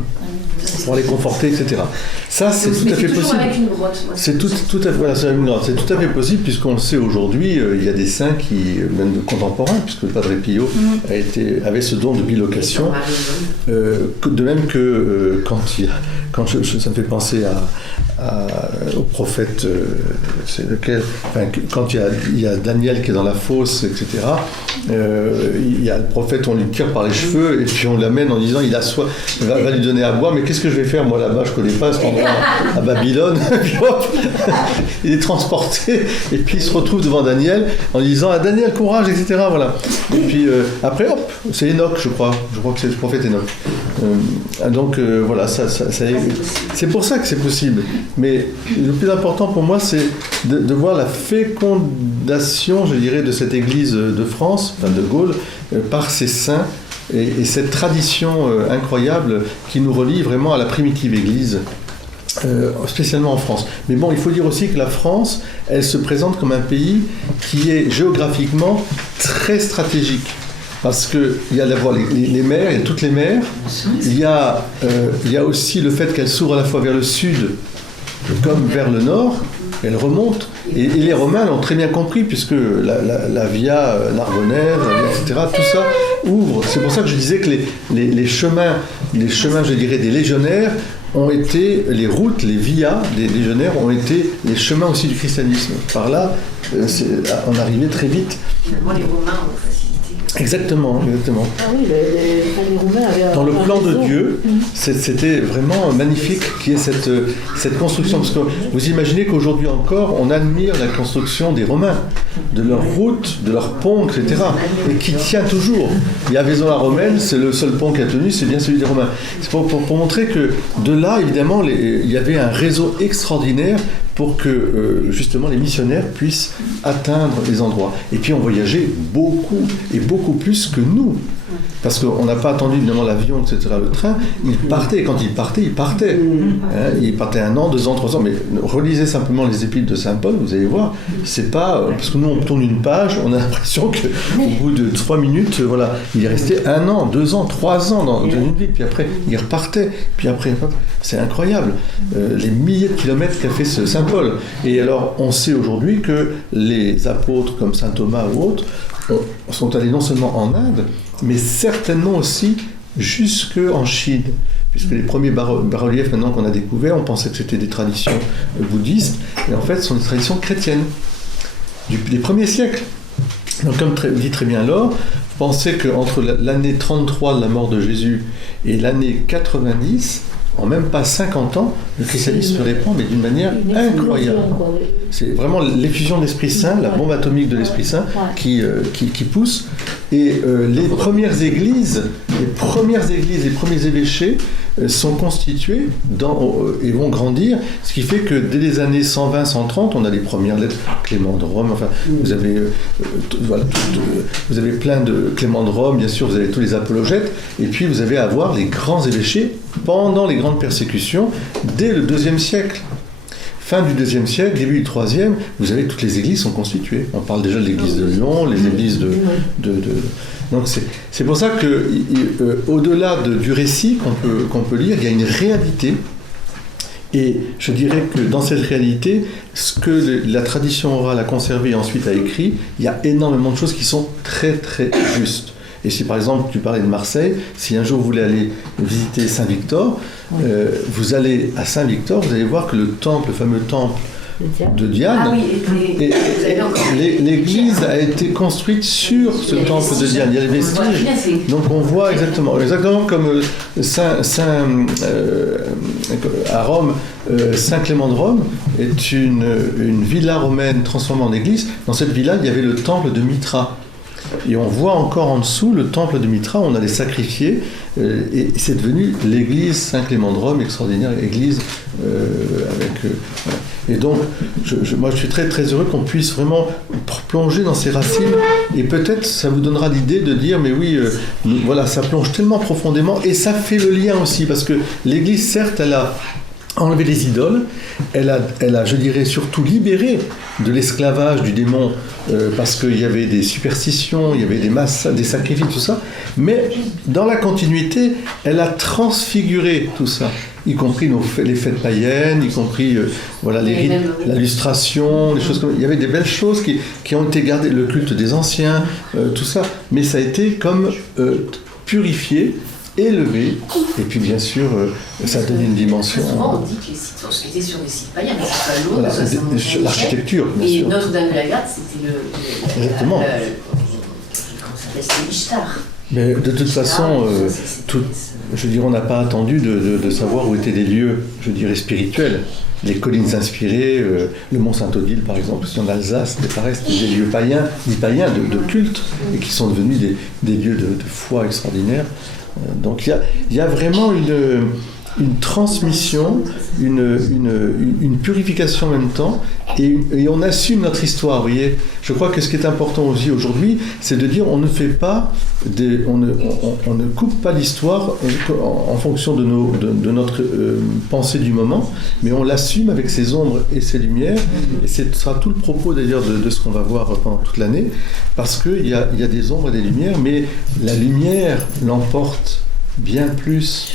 pour les conforter, etc. Ça, c'est tout à fait possible. C'est tout à fait, voilà, c'est une grotte. C'est tout à fait possible, puisqu'on le sait aujourd'hui. Il y a des saints même contemporains, puisque le Padre Pio avait ce don de bilocation. De même que ça me fait penser au prophète, c'est lequel, quand il y a Daniel qui est dans la fosse, etc. Il y a le prophète, on lui tire par les cheveux et puis on l'amène en disant il a soif, va lui donner à boire, mais qu'est-ce que je vais faire moi là-bas, je connais pas cet endroit à Babylone. Puis hop, il est transporté et puis il se retrouve devant Daniel en disant ah, Daniel courage, etc. Voilà. Et puis après hop, c'est Enoch, je crois que c'est le prophète Enoch. Donc voilà, c'est pour ça que c'est possible. Mais le plus important pour moi, c'est de voir la fécondation, je dirais, de cette Église de France, de Gaulle, par ces saints, et cette tradition incroyable qui nous relie vraiment à la primitive Église, spécialement en France. Mais bon, il faut dire aussi que la France, elle se présente comme un pays qui est géographiquement très stratégique. Parce qu'il y a les mers, il y a toutes les mers. Il y a aussi le fait qu'elle s'ouvre à la fois vers le sud comme vers le nord. elle remonte. Et les Romains l'ont très bien compris, puisque la Via Narbonnaise, etc., tout ça ouvre. C'est pour ça que je disais que les chemins, je dirais, des légionnaires ont été, les routes, les vias des légionnaires ont été les chemins aussi du christianisme. Par là, on arrivait très vite. Finalement, les Romains ont facilité. Exactement. Ah oui, les Romains avaient... Dans le plan de Dieu, c'était vraiment magnifique qu'il y ait cette construction. Parce que vous imaginez qu'aujourd'hui encore, on admire la construction des Romains, de leurs routes, de leurs ponts, etc. Et qui tient toujours. Il y a Vaison-la-Romaine, c'est le seul pont qui a tenu, c'est bien celui des Romains. C'est pour montrer que de là, évidemment, il y avait un réseau extraordinaire pour que justement les missionnaires puissent atteindre les endroits. Et puis on voyageait beaucoup, et beaucoup plus que nous. Parce qu'on n'a pas attendu évidemment l'avion, etc., le train. Ils partaient, et quand ils partaient, ils partaient. Ils partaient 1 an, 2 ans, 3 ans. Mais relisez simplement les épîtres de Saint Paul, vous allez voir, c'est pas... Parce que nous, on tourne une page, on a l'impression qu'au bout de 3 minutes, voilà, il est resté 1 an, 2 ans, 3 ans dans une ville, puis après, il repartait. Puis après, c'est incroyable. Les milliers de kilomètres qu'a fait ce Saint Paul. Et alors, on sait aujourd'hui que les apôtres comme Saint Thomas ou autres sont allés non seulement en Inde, mais certainement aussi jusqu'en Chine. Puisque les premiers bas-reliefs maintenant qu'on a découverts, on pensait que c'était des traditions bouddhistes, et en fait, ce sont des traditions chrétiennes des premiers siècles. Donc, comme dit très bien Laure, pensez qu'entre l'année 33 de la mort de Jésus et l'année 90, en même pas 50 ans, le christianisme se répand, mais d'une manière incroyable. C'est vraiment l'effusion de l'Esprit Saint, la bombe atomique de l'Esprit Saint qui pousse. Et les premières églises, les premiers évêchés sont constitués et vont grandir, ce qui fait que dès les années 120-130, on a les premières lettres, Clément de Rome, enfin, vous avez plein de Clément de Rome, bien sûr, vous avez tous les apologètes, et puis vous avez à voir les grands évêchés pendant les grandes persécutions, dès le IIe siècle. Fin du IIe siècle, début du IIIe, vous avez toutes les églises sont constituées. On parle déjà de l'église de Lyon, les églises Donc c'est pour ça que, au-delà du récit qu'on peut lire, il y a une réalité. Et je dirais que dans cette réalité, ce que la tradition orale a conservé et ensuite a écrit, il y a énormément de choses qui sont très très justes. Et si par exemple tu parlais de Marseille, si un jour vous voulez aller visiter Saint-Victor, vous allez à Saint-Victor, vous allez voir que le fameux temple de Diane, l'église a été construite sur ce temple de Diane. Il y a les vestiges. Donc on voit exactement comme à Rome, Saint Clément de Rome est une villa romaine transformée en église. Dans cette villa, il y avait le temple de Mitra. Et on voit encore en dessous le temple de Mitra, on allait sacrifier, et c'est devenu l'église Saint-Clément de Rome, extraordinaire église. Et donc, moi je suis très très heureux qu'on puisse vraiment plonger dans ces racines, et peut-être ça vous donnera l'idée de dire, mais oui, voilà, ça plonge tellement profondément, et ça fait le lien aussi, parce que l'église, certes, elle a enlevé les idoles, elle a, je dirais, surtout libéré de l'esclavage du démon, parce qu'il y avait des superstitions, il y avait des sacrifices, tout ça, mais dans la continuité, elle a transfiguré tout ça, y compris les fêtes païennes, y compris les rites, la lustration, les choses comme ça. Il y avait des belles choses qui ont été gardées, le culte des anciens, tout ça, mais ça a été comme purifié, élevé, et puis bien sûr, ça donne une dimension. Souvent, on dit que les sites étaient sur des sites païens, mais c'est pas Lourdes, l'architecture, bien sûr. Et Notre-Dame de la Garde, c'était exactement. Comment ça s'appelle, c'est Ishtar. Mais de toute façon, je dirais, on n'a pas attendu de savoir où étaient les lieux, je dirais, spirituels. Les collines inspirées, le mont Saint-Odile par exemple, aussi en Alsace, c'était des lieux païens, de culte, et qui sont devenus des lieux de foi extraordinaires. Donc il y a vraiment une transmission, une purification en même temps, et on assume notre histoire, vous voyez. Je crois que ce qui est important aussi aujourd'hui, c'est de dire on ne fait pas, on ne coupe pas l'histoire en fonction de notre pensée du moment, mais on l'assume avec ses ombres et ses lumières, et ce sera tout le propos d'ailleurs de ce qu'on va voir pendant toute l'année, parce qu'il y a des ombres et des lumières, mais la lumière l'emporte bien plus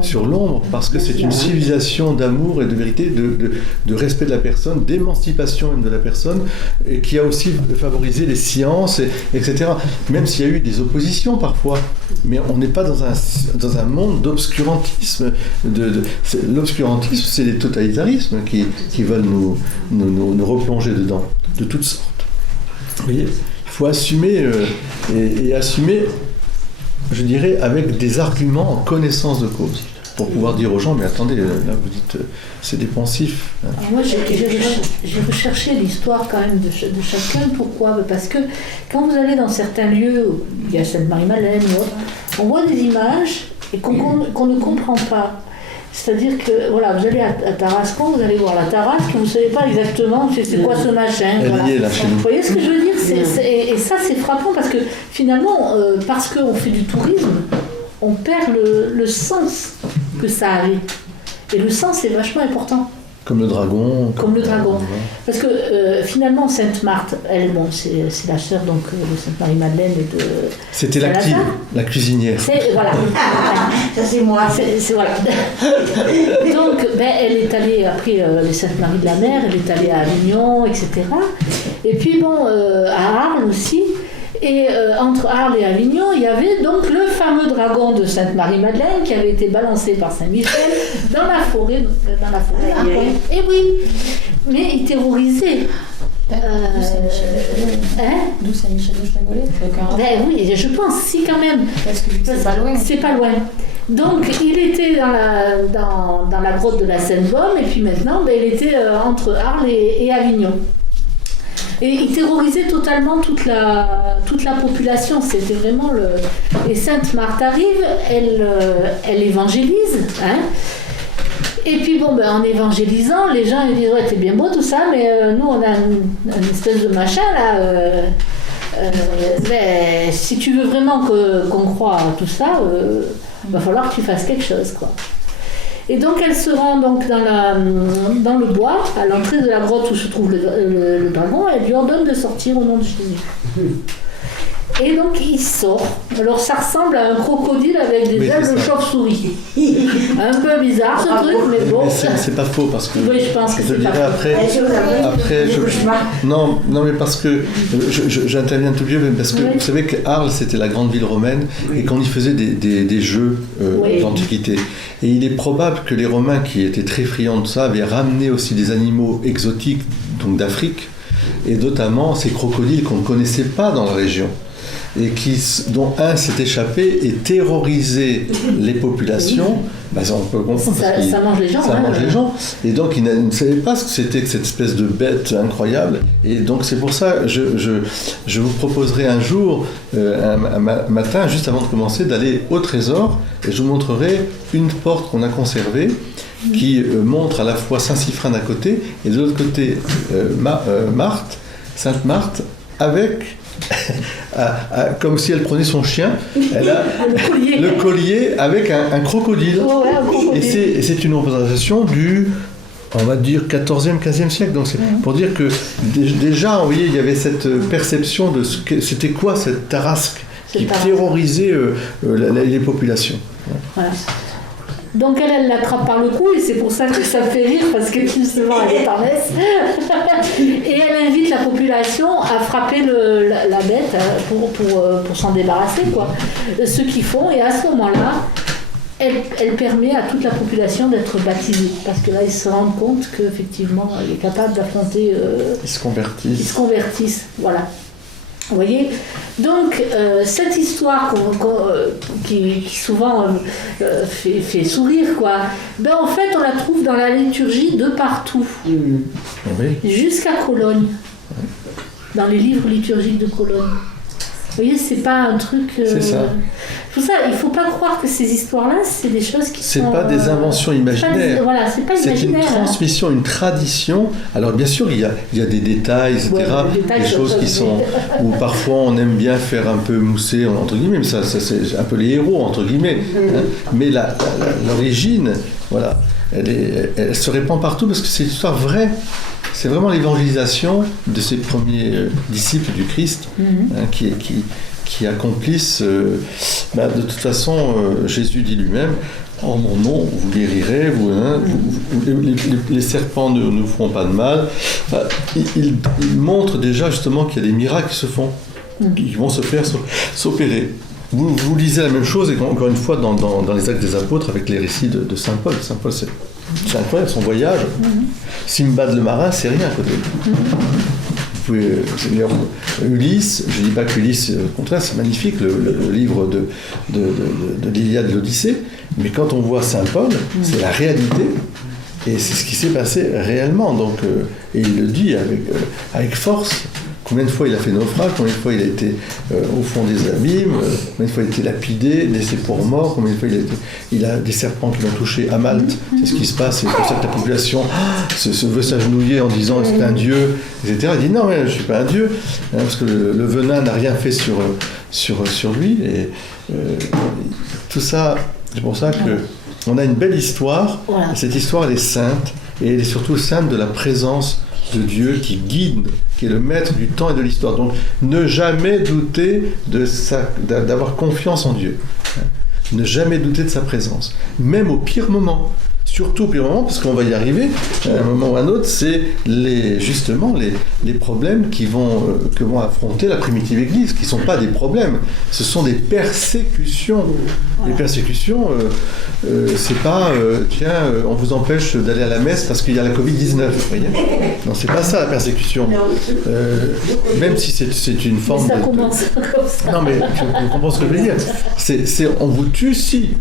sur l'ombre, parce que c'est une civilisation d'amour et de vérité, de respect de la personne, d'émancipation même de la personne, et qui a aussi favorisé les sciences, etc. Même s'il y a eu des oppositions parfois, mais on n'est pas dans un monde d'obscurantisme. L'obscurantisme, c'est les totalitarismes qui veulent nous replonger dedans, de toutes sortes. Vous voyez, il faut assumer, et assumer, je dirais, avec des arguments en connaissance de cause, pour pouvoir dire aux gens, mais attendez, là vous dites, c'est des pensifs. Hein. Alors moi, j'ai recherché l'histoire quand même de chacun. Pourquoi ? Parce que quand vous allez dans certains lieux, où il y a Sainte-Marie-Madeleine, on voit des images et qu'on ne comprend pas. C'est-à-dire que, voilà, vous allez à Tarascon, vous allez voir la Tarasque, et vous ne savez pas exactement c'est quoi ce machin. Voilà. Vous voyez ce que je veux dire ? Et ça, c'est frappant, parce que finalement, parce qu'on fait du tourisme, on perd le sens que ça avait. Et le sens est vachement important. Comme le dragon. Comme le dragon. Parce que finalement, Sainte-Marthe, elle, bon, c'est la sœur donc, de Sainte-Marie-Madeleine et de... C'était la cuisinière. Voilà. Ça, c'est moi. Voilà. Donc, elle est allée, après les Sainte-Marie de la Mer, elle est allée à Avignon, etc. Et puis, bon, à Arles aussi. Et entre Arles et Avignon, il y avait donc le fameux dragon de Sainte-Marie-Madeleine qui avait été balancé par Saint-Michel dans la forêt. Et oui, mais il terrorisait. D'où Saint-Michel de Chagolais. Oui, je pense, si quand même. Parce que c'est pas loin. C'est pas loin. Donc il était dans la grotte de la Seine-Baume, et puis maintenant, il était entre Arles et Avignon. Et il terrorisait totalement toute la population. C'était vraiment le... Et Sainte-Marthe arrive, elle évangélise. Hein. Et puis bon, en évangélisant, les gens ils disent « Ouais, c'est bien beau tout ça, mais nous on a une espèce de machin là. Si tu veux vraiment qu'on croie à tout ça, va falloir que tu fasses quelque chose, quoi. » Et donc elle se rend donc dans le bois, à l'entrée de la grotte où se trouve le dragon, et elle lui ordonne de sortir au nom de Jésus. Et donc il sort. Alors ça ressemble à un crocodile avec des ailes de chauve-souris. Un peu bizarre ce truc, mais bon. Mais c'est pas faux, parce que... Oui, je pense que c'est pas faux. Après, non, mais parce que j'interviens tout vieux, parce que vous savez que Arles, c'était la grande ville romaine, et qu'on y faisait des jeux d'antiquité. Et il est probable que les Romains, qui étaient très friands de ça, avaient ramené aussi des animaux exotiques, donc d'Afrique, et notamment ces crocodiles qu'on ne connaissait pas dans la région, et dont un s'est échappé et terrorisait les populations. On peut comprendre, ça mange les gens. Ça mange les gens. Et donc, ils ne savaient pas ce que c'était que cette espèce de bête incroyable. Et donc, c'est pour ça que je vous proposerai un jour, un matin, juste avant de commencer, d'aller au trésor, et je vous montrerai une porte qu'on a conservée, qui montre à la fois Saint-Siffrin d'un côté, et de l'autre côté, Sainte-Marthe, avec... comme si elle prenait son chien, elle a le collier avec un crocodile. Et c'est une représentation du, on va dire, 14e, 15e siècle. Donc c'est pour dire que déjà, vous voyez, il y avait cette perception de c'était quoi cette Tarasque qui terrorisait les populations. Voilà. Donc elle l'attrape par le cou, et c'est pour ça que ça me fait rire, parce que justement elle est en messe. Et elle invite la population à frapper la bête pour s'en débarrasser, quoi. Ce qu'ils font, et à ce moment-là, elle permet à toute la population d'être baptisée, parce que là ils se rendent compte qu'effectivement elle est capable d'affronter... Ils se convertissent. Voilà. Vous voyez ? Donc, cette histoire qui souvent fait sourire, quoi, en fait, on la trouve dans la liturgie de partout. Jusqu'à Cologne. Dans les livres liturgiques de Cologne. Vous voyez, c'est pas un truc... C'est ça. Tout ça, il ne faut pas croire que ces histoires-là, c'est des choses qui sont... C'est pas des inventions imaginaires. C'est pas imaginaire. C'est une transmission, une tradition. Alors bien sûr, il y a des détails, etc. Des choses qui sont... où parfois on aime bien faire un peu mousser, entre guillemets, mais ça c'est un peu les héros, entre guillemets. Hein. Mais l'origine, voilà, elle se répand partout parce que c'est une histoire vraie. C'est vraiment l'évangélisation de ces premiers disciples du Christ, hein, qui qui accomplissent. De toute façon, Jésus dit lui-même, en mon nom, vous guérirez, les serpents ne vous feront pas de mal. Enfin, il montre déjà justement qu'il y a des miracles qui se font, qui vont se faire s'opérer. Vous lisez la même chose, et encore une fois, dans les Actes des Apôtres, avec les récits de Saint Paul. Saint Paul, c'est incroyable, son voyage. Simbad le marin, c'est rien à côté. Vous pouvez, Ulysse, je ne dis pas qu'Ulysse, au contraire, c'est magnifique, le livre de l'Iliade et l'Odyssée, mais quand on voit Saint Paul, c'est la réalité, et c'est ce qui s'est passé réellement. Donc, et il le dit avec force. Combien de fois il a fait naufrage, combien de fois il a été au fond des abîmes, combien de fois il a été lapidé, laissé pour mort, combien de fois il a des serpents qui l'ont touché à Malte. C'est ce qui se passe, c'est pour ça que la population se veut s'agenouiller en disant que c'est un dieu, etc. Il dit non, mais je ne suis pas un dieu, parce que le venin n'a rien fait sur lui. Et tout ça, c'est pour ça qu'on a une belle histoire, et cette histoire elle est sainte, et elle est surtout sainte de la présence de Dieu qui guide, qui est le maître du temps et de l'histoire. Donc, ne jamais douter d'avoir confiance en Dieu. Ne jamais douter de sa présence. Même au pire moment. Surtout au pire moment, parce qu'on va y arriver, à un moment ou à un autre, c'est justement les problèmes que vont affronter la primitive Église, qui ne sont pas des problèmes, ce sont des persécutions. Les persécutions, c'est pas, on vous empêche d'aller à la messe parce qu'il y a la Covid-19, vous voyez. Non, c'est pas ça la persécution. Même si c'est une forme mais ça commence comme ça. Non, mais on comprend ce que je veux dire. On vous tue si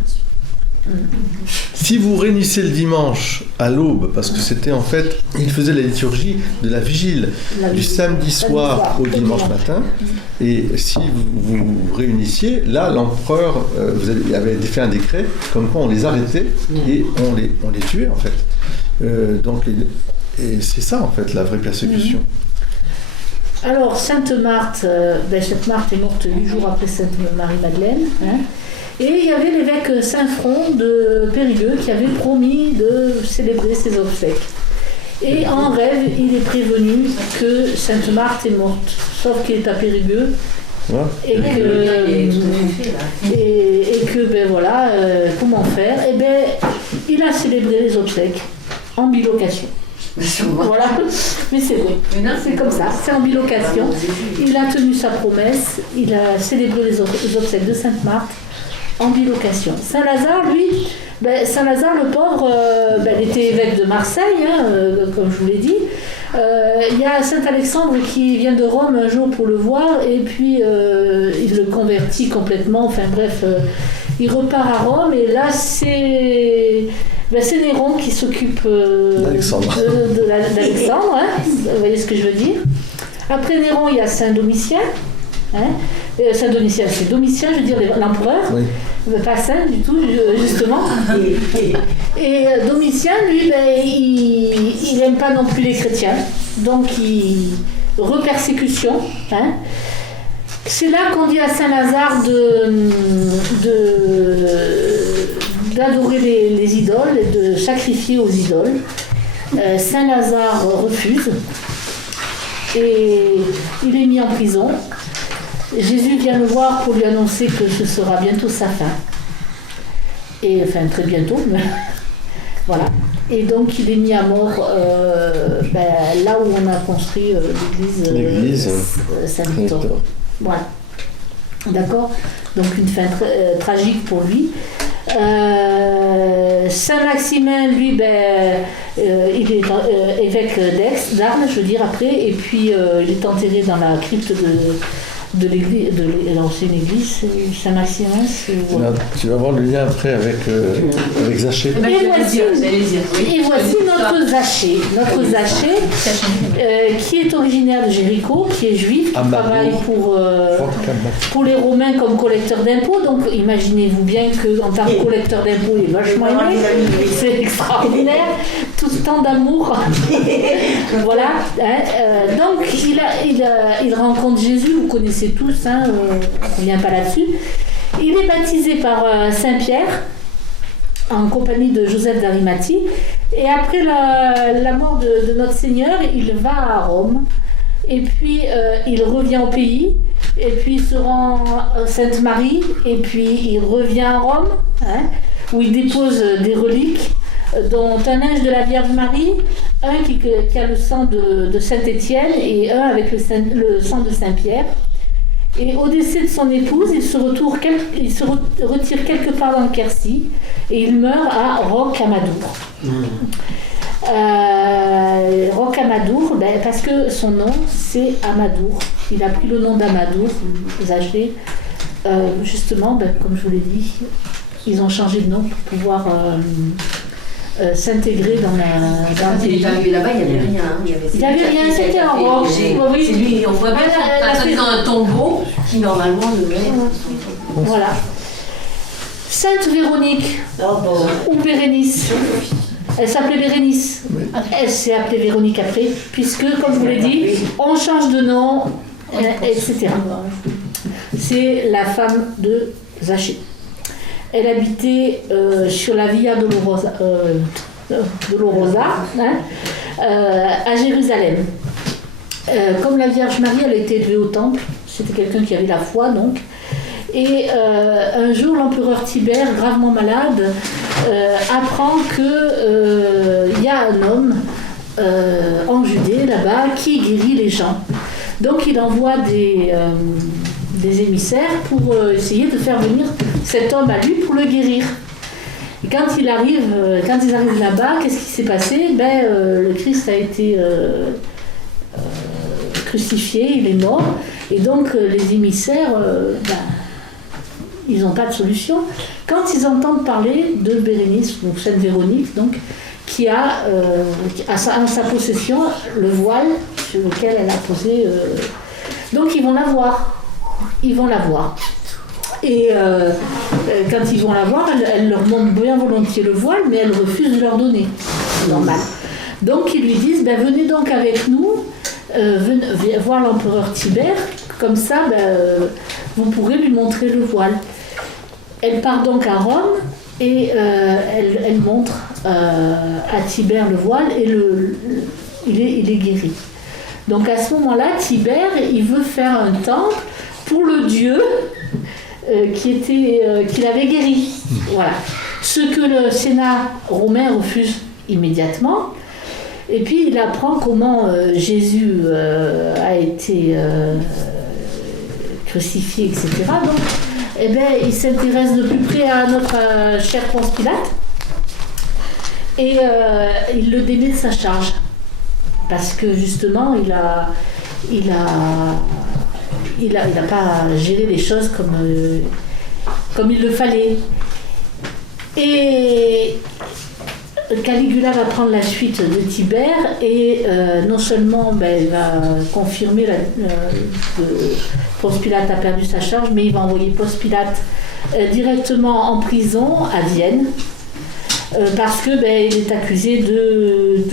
vous réunissez le dimanche à l'aube, parce que c'était en fait, il faisait la liturgie de la vigile du samedi soir au dimanche matin, et si vous réunissiez, là l'empereur avait fait un décret comme quoi on les arrêtait et on les tuait en fait. Donc, et c'est ça en fait la vraie persécution. Alors Sainte Marthe, Sainte Marthe est morte 8 jours après Sainte Marie-Madeleine, et il y avait l'évêque Saint-Front de Périgueux qui avait promis de célébrer ses obsèques. Et en rêve, il est prévenu que Sainte Marthe est morte, sauf qu'il est à Périgueux. Et que comment faire? Et il a célébré les obsèques en bilocation. Voilà, mais c'est vrai, c'est comme ça, c'est en bilocation. Il a tenu sa promesse, il a célébré les obsèques de Sainte Marthe en bilocation. Saint-Lazare, lui, Saint-Lazare le pauvre, il était évêque de Marseille, comme je vous l'ai dit. Il y a Saint-Alexandre qui vient de Rome un jour pour le voir, et puis il le convertit complètement, enfin bref, il repart à Rome, et là c'est Néron qui s'occupe d'Alexandre, vous voyez ce que je veux dire. Après Néron, il y a Saint-Domitien, Saint-Domitien, c'est Domitien, je veux dire l'empereur, oui. Pas saint du tout, justement. Et Domitien, lui, il n'aime pas non plus les chrétiens, donc il repersécution. C'est là qu'on dit à Saint-Lazare d'adorer les idoles et de sacrifier aux idoles. Saint-Lazare refuse et il est mis en prison. Jésus vient le voir pour lui annoncer que ce sera bientôt sa fin. Et enfin très bientôt, mais voilà. Et donc il est mis à mort là où on a construit l'église Saint-Victor. Voilà. D'accord. Donc une fin tragique pour lui. Saint-Maximin, lui, il est évêque d'Arles, je veux dire, après, et puis il est enterré dans la crypte de l'église, alors c'est une église, Saint-Maximin. Voilà. Tu vas voir le lien après avec Zachée. Et voici notre Zachée, qui est originaire de Jéricho, qui est juif, qui travaille pour les Romains comme collecteur d'impôts. Donc imaginez-vous bien qu'en tant que collecteur d'impôts, il est vachement aimé. C'est extraordinaire, tout ce temps d'amour. Voilà. Donc il rencontre Jésus, vous connaissez tous, on ne revient pas là-dessus. Il est baptisé par Saint-Pierre en compagnie de Joseph d'Arimathie, et après la mort de notre Seigneur, il va à Rome, et puis il revient au pays, et puis il se rend à Sainte-Marie, et puis il revient à Rome, hein, où il dépose des reliques, dont un linge de la Vierge Marie, un qui a le sang de Saint-Étienne et un avec le sang de Saint-Pierre. Et au décès de son épouse, il se retire quelque part dans le Quercy et il meurt à Rocamadour. Rocamadour, parce que son nom c'est Amadour. Il a pris le nom d'Amadour, Zaché. Justement, comme je vous l'ai dit, ils ont changé de nom pour pouvoir s'intégrer dans le pays. Il est arrivé là-bas, il n'y avait rien. Il n'y avait rien, c'était un roc. Oui, c'est lui, on voit bien personne dans un tombeau qui normalement devait. Voilà. Sainte Véronique, ou Bérénice. Elle s'appelait Bérénice. Elle s'est appelée Véronique après, puisque, comme je vous l'ai dit, on change de nom, etc. C'est la femme de Zaché. Elle habitait sur la Via Dolorosa, à Jérusalem. Comme la Vierge Marie, elle a été élevée au temple. C'était quelqu'un qui avait la foi, donc. Et un jour, l'empereur Tibère, gravement malade, apprend qu'il y a un homme en Judée, là-bas, qui guérit les gens. Donc, il envoie des émissaires pour essayer de faire venir cet homme à lui pour le guérir. Et quand ils arrivent là-bas, qu'est-ce qui s'est passé ? Le Christ a été crucifié, il est mort, et donc les émissaires, ils n'ont pas de solution. Quand ils entendent parler de Bérénice, donc Sainte Véronique, donc, qui a en sa possession le voile sur lequel elle a posé... donc ils vont la voir. Et quand ils vont la voir, elle leur montre bien volontiers le voile, mais elle refuse de leur donner. C'est normal. Donc ils lui disent, venez donc avec nous, venez voir l'empereur Tibère, comme ça vous pourrez lui montrer le voile. Elle part donc à Rome et elle montre à Tibère le voile et il est guéri. Donc à ce moment-là, Tibère, il veut faire un temple pour le dieu qu'il avait guéri. Voilà. Ce que le Sénat romain refuse immédiatement. Et puis il apprend comment Jésus a été crucifié, etc. Donc, il s'intéresse de plus près à notre cher Ponce Pilate et il le démet de sa charge. Parce que justement, il n'a pas géré les choses comme il le fallait. Et Caligula va prendre la suite de Tibère et non seulement il va confirmer que Ponce Pilate a perdu sa charge, mais il va envoyer Ponce Pilate directement en prison à Vienne. Parce que il est accusé de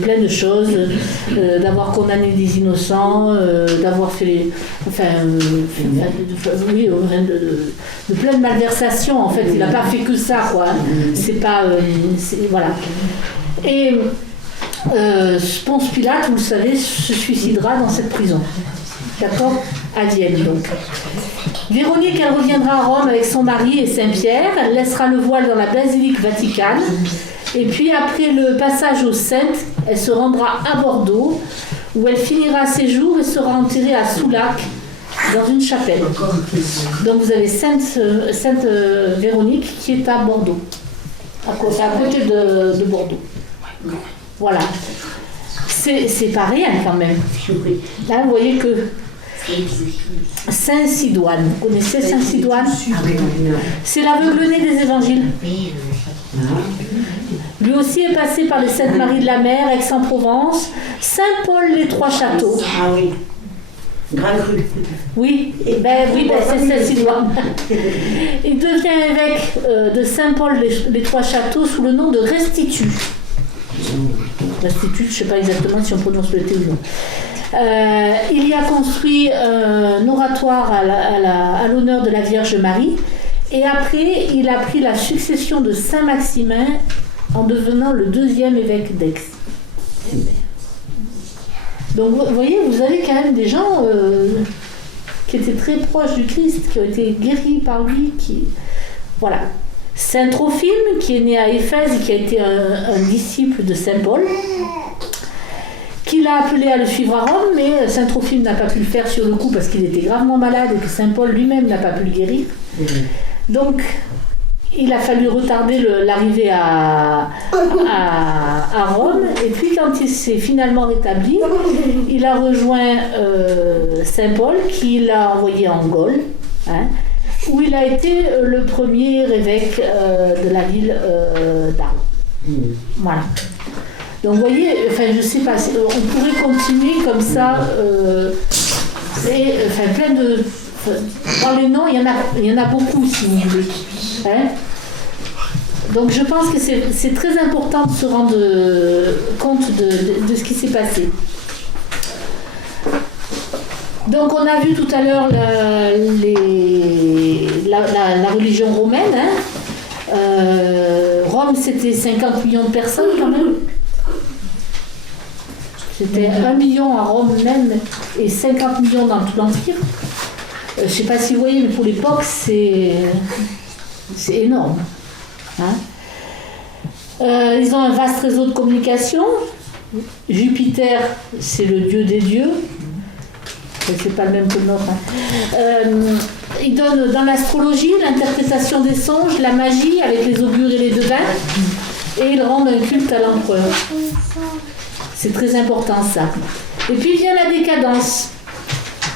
plein de choses, d'avoir condamné des innocents, d'avoir fait de plein de malversations. En fait, il n'a pas fait que ça, quoi. C'est pas, voilà. Et Ponce Pilate, vous le savez, se suicidera dans cette prison. D'accord ? À Vienne, donc. Véronique, elle reviendra à Rome avec son mari et Saint-Pierre. Elle laissera le voile dans la basilique vaticane. Et puis, après le passage aux Saintes, elle se rendra à Bordeaux, où elle finira ses jours et sera enterrée à Soulac, dans une chapelle. Donc, vous avez Sainte Véronique qui est à Bordeaux, à côté de Bordeaux. Voilà. C'est pas rien, quand même. Là, vous voyez que Saint-Sidoine, vous connaissez Saint-Sidoine ? C'est l'aveugle-né des évangiles. Lui aussi est passé par les Saintes-Maries de la Mer, Aix-en-Provence, Saint-Paul-les-Trois-Châteaux. Ah oui, Grand Cru. Oui, c'est Saint-Sidoine. Il devient évêque de Saint-Paul-les-Trois-Châteaux sous le nom de Restitut. Restitut, je ne sais pas exactement si on prononce le T ou non. Il y a construit un oratoire à l'honneur de la Vierge Marie et après il a pris la succession de Saint-Maximin en devenant le 2e évêque d'Aix. Donc vous voyez, vous avez quand même des gens qui étaient très proches du Christ, qui ont été guéris par lui, voilà. Saint Trophime, qui est né à Éphèse et qui a été un disciple de Saint Paul, qui l'a appelé à le suivre à Rome, mais Saint Trophime n'a pas pu le faire sur le coup parce qu'il était gravement malade et que Saint Paul lui-même n'a pas pu le guérir. Donc, il a fallu retarder l'arrivée à Rome, et puis quand il s'est finalement rétabli, il a rejoint Saint Paul, qui l'a envoyé en Gaule, où il a été le premier évêque de la ville d'Arles. Voilà. Donc vous voyez, enfin je sais pas, on pourrait continuer comme ça, plein de... Dans les noms, il y en a beaucoup si vous voulez. Donc je pense que c'est très important de se rendre compte de ce qui s'est passé. Donc on a vu tout à l'heure la religion romaine. Rome, c'était 50 millions de personnes quand même. C'était 1 million à Rome même et 50 millions dans tout l'Empire. Je ne sais pas si vous voyez, mais pour l'époque, c'est énorme. Ils ont un vaste réseau de communication. Jupiter, c'est le dieu des dieux. C'est pas le même que le nôtre. Ils donnent dans l'astrologie, l'interprétation des songes, la magie avec les augures et les devins, et ils rendent un culte à l'empereur. C'est très important ça. Et puis vient la décadence.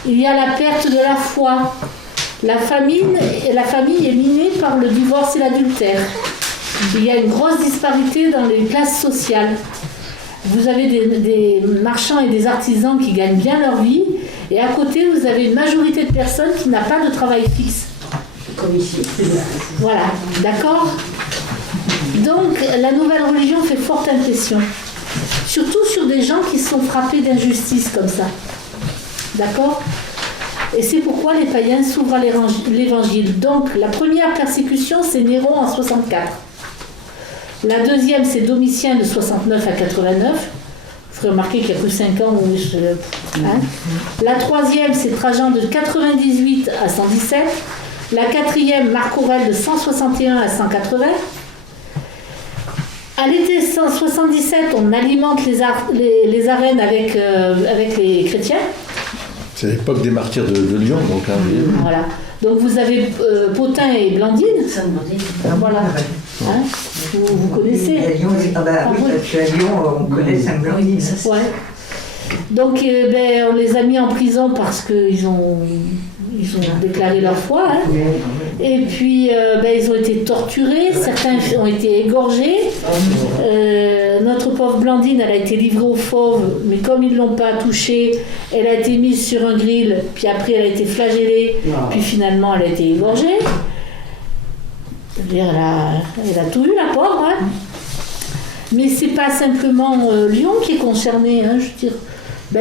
Il y a la perte de la foi. La famille est minée par le divorce et l'adultère. Il y a une grosse disparité dans les classes sociales. Vous avez des marchands et des artisans qui gagnent bien leur vie, et à côté, vous avez une majorité de personnes qui n'ont pas de travail fixe. Comme ici. Voilà, d'accord ? Donc, la nouvelle religion fait forte impression. Surtout sur des gens qui sont frappés d'injustice comme ça. D'accord ? Et c'est pourquoi les païens s'ouvrent à l'évangile. Donc, la première persécution, c'est Néron en 64. La deuxième, c'est Domitien de 69 à 89. Vous ferez remarquer qu'il n'y a que 5 ans. La troisième, c'est Trajan de 98 à 117. La quatrième, Marc Aurèle de 161 à 180. À l'été 177, on alimente les arènes avec les chrétiens. C'est l'époque des martyrs de Lyon, donc. Voilà. Donc vous avez Pothin et Blandine. Voilà. Vous connaissez. À Lyon, oui, parce qu'à Lyon, on connaît Saint-Blandine. Ouais. Donc on les a mis en prison parce qu'ils ont déclaré leur foi. Et puis ils ont été torturés, certains ont été égorgés. Notre pauvre Blandine, elle a été livrée aux fauves, mais comme ils ne l'ont pas touchée, elle a été mise sur un grill, puis après elle a été flagellée, puis finalement elle a été égorgée. Elle a tout eu, la pauvre. Mais c'est pas simplement Lyon qui est concerné, je veux dire.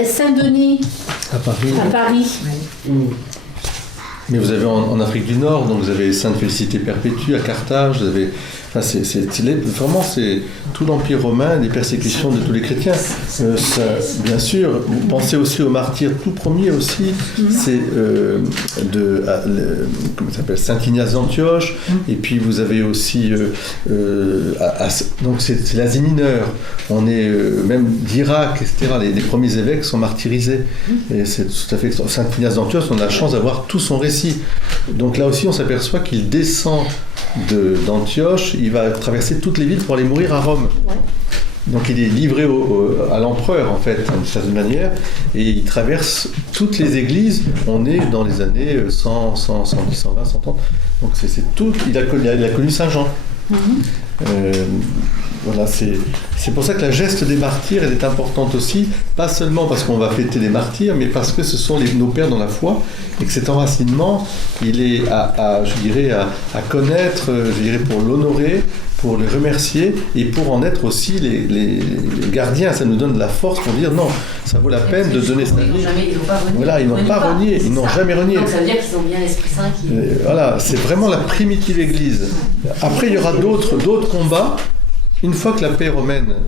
Saint-Denis, à Paris. Mais vous avez en Afrique du Nord, donc vous avez Sainte Félicité Perpétue à Carthage, vous avez, vraiment c'est tout l'Empire romain, les persécutions de tous les chrétiens. Bien sûr, vous pensez aussi aux martyrs tout premiers aussi, c'est comment ça s'appelle, Saint Ignace d'Antioche, et puis vous avez aussi donc c'est l'Asie mineure, on est même d'Irak, etc. Les premiers évêques sont martyrisés, et c'est tout à fait Saint Ignace d'Antioche, on a la chance d'avoir tout son récit. Donc là aussi on s'aperçoit qu'il descend d'Antioche, il va traverser toutes les villes pour aller mourir à Rome. Ouais. Donc il est livré à l'empereur en fait, d'une certaine manière, et il traverse toutes les églises. On est dans les années 100, 110, 120, 130. Donc c'est tout. Il a connu Saint Jean. Voilà, c'est pour ça que la geste des martyrs elle est importante aussi, pas seulement parce qu'on va fêter les martyrs, mais parce que ce sont nos pères dans la foi, et que cet enracinement, il est à connaître, je dirais, pour l'honorer, pour le remercier, et pour en être aussi les gardiens. Ça nous donne de la force pour dire non, ça vaut la peine de donner sa vie. Voilà, ils n'ont pas renié, ils n'ont jamais renié. Donc ça veut dire qu'ils ont bien l'Esprit Saint qui... Voilà, c'est vraiment la primitive Église. Après, il y aura d'autres combats, Une fois que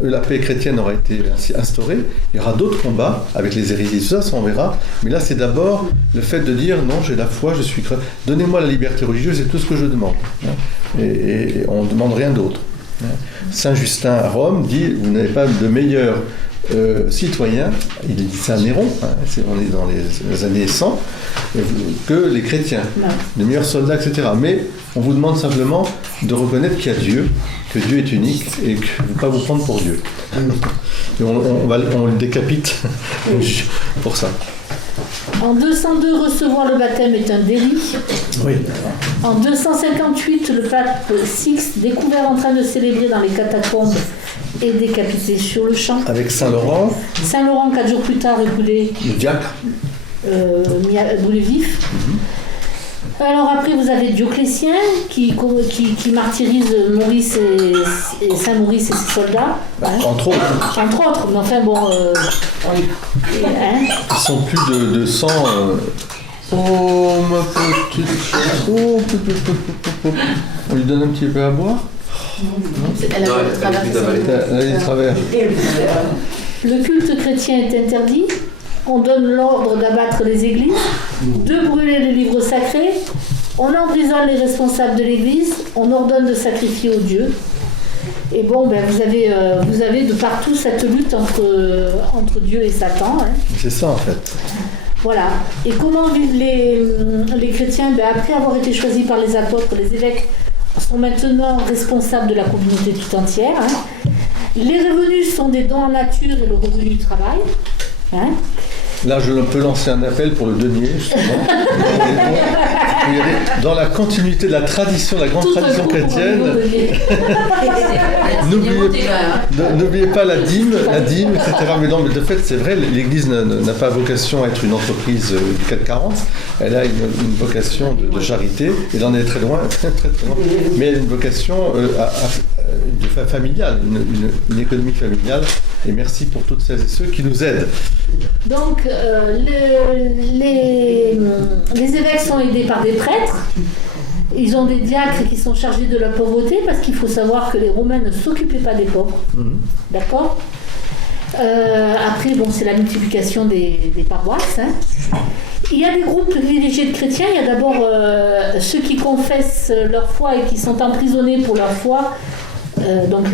la paix chrétienne aura été ainsi instaurée, il y aura d'autres combats avec les hérésies, tout ça on verra. Mais là, c'est d'abord le fait de dire non, j'ai la foi, je suis chrétien. Donnez-moi la liberté religieuse, c'est tout ce que je demande. Et on ne demande rien d'autre. Saint Justin à Rome dit vous n'avez pas de meilleur citoyen, il dit ça à Néron, on est dans les années 100, que les chrétiens, les meilleurs soldats, etc. Mais on vous demande simplement de reconnaître qu'il y a Dieu, que Dieu est unique et que vous ne pas vous prendre pour Dieu. Et on le décapite pour ça. En 202, recevoir le baptême est un délit. Oui. En 258, le pape Sixte, découvert en train de célébrer dans les catacombes, est décapité sur le champ. Avec Saint-Laurent. Saint-Laurent, 4 jours plus tard, est brûlé. Le diacre. Brûlé vif. Alors après, vous avez Dioclétien qui martyrise Maurice et Saint-Maurice et ses soldats. Entre autres. Entre autres, mais enfin bon... Ils sont plus de 100... Oh, ma petite... Oh, on lui donne un petit peu à boire. Elle a travers. Le culte chrétien est interdit. On donne l'ordre d'abattre les églises, de brûler les livres sacrés, on emprisonne les responsables de l'église, on ordonne de sacrifier aux dieux. Et bon, vous avez de partout cette lutte entre Dieu et Satan. C'est ça en fait. Voilà. Et comment vivent les chrétiens? Après avoir été choisis par les apôtres, les évêques sont maintenant responsables de la communauté tout entière. Les revenus sont des dons en nature et le revenu du travail. Là, je peux lancer un appel pour le denier, justement. Dans la continuité de la tradition, la grande tradition chrétienne, n'oubliez pas la dîme, etc. Mais non, mais de fait, c'est vrai, l'Église n'a pas vocation à être une entreprise du CAC 40. Elle a une vocation de charité, et là on est très loin, très loin. Mais elle a une vocation familiale, une économie familiale. Et merci pour toutes celles et ceux qui nous aident. Donc, les évêques sont aidés par des prêtres. Ils ont des diacres qui sont chargés de la pauvreté, parce qu'il faut savoir que les Romains ne s'occupaient pas des pauvres. D'accord ? Après, c'est la multiplication des paroisses. Il y a des groupes privilégiés de chrétiens. Il y a d'abord ceux qui confessent leur foi et qui sont emprisonnés pour leur foi. Donc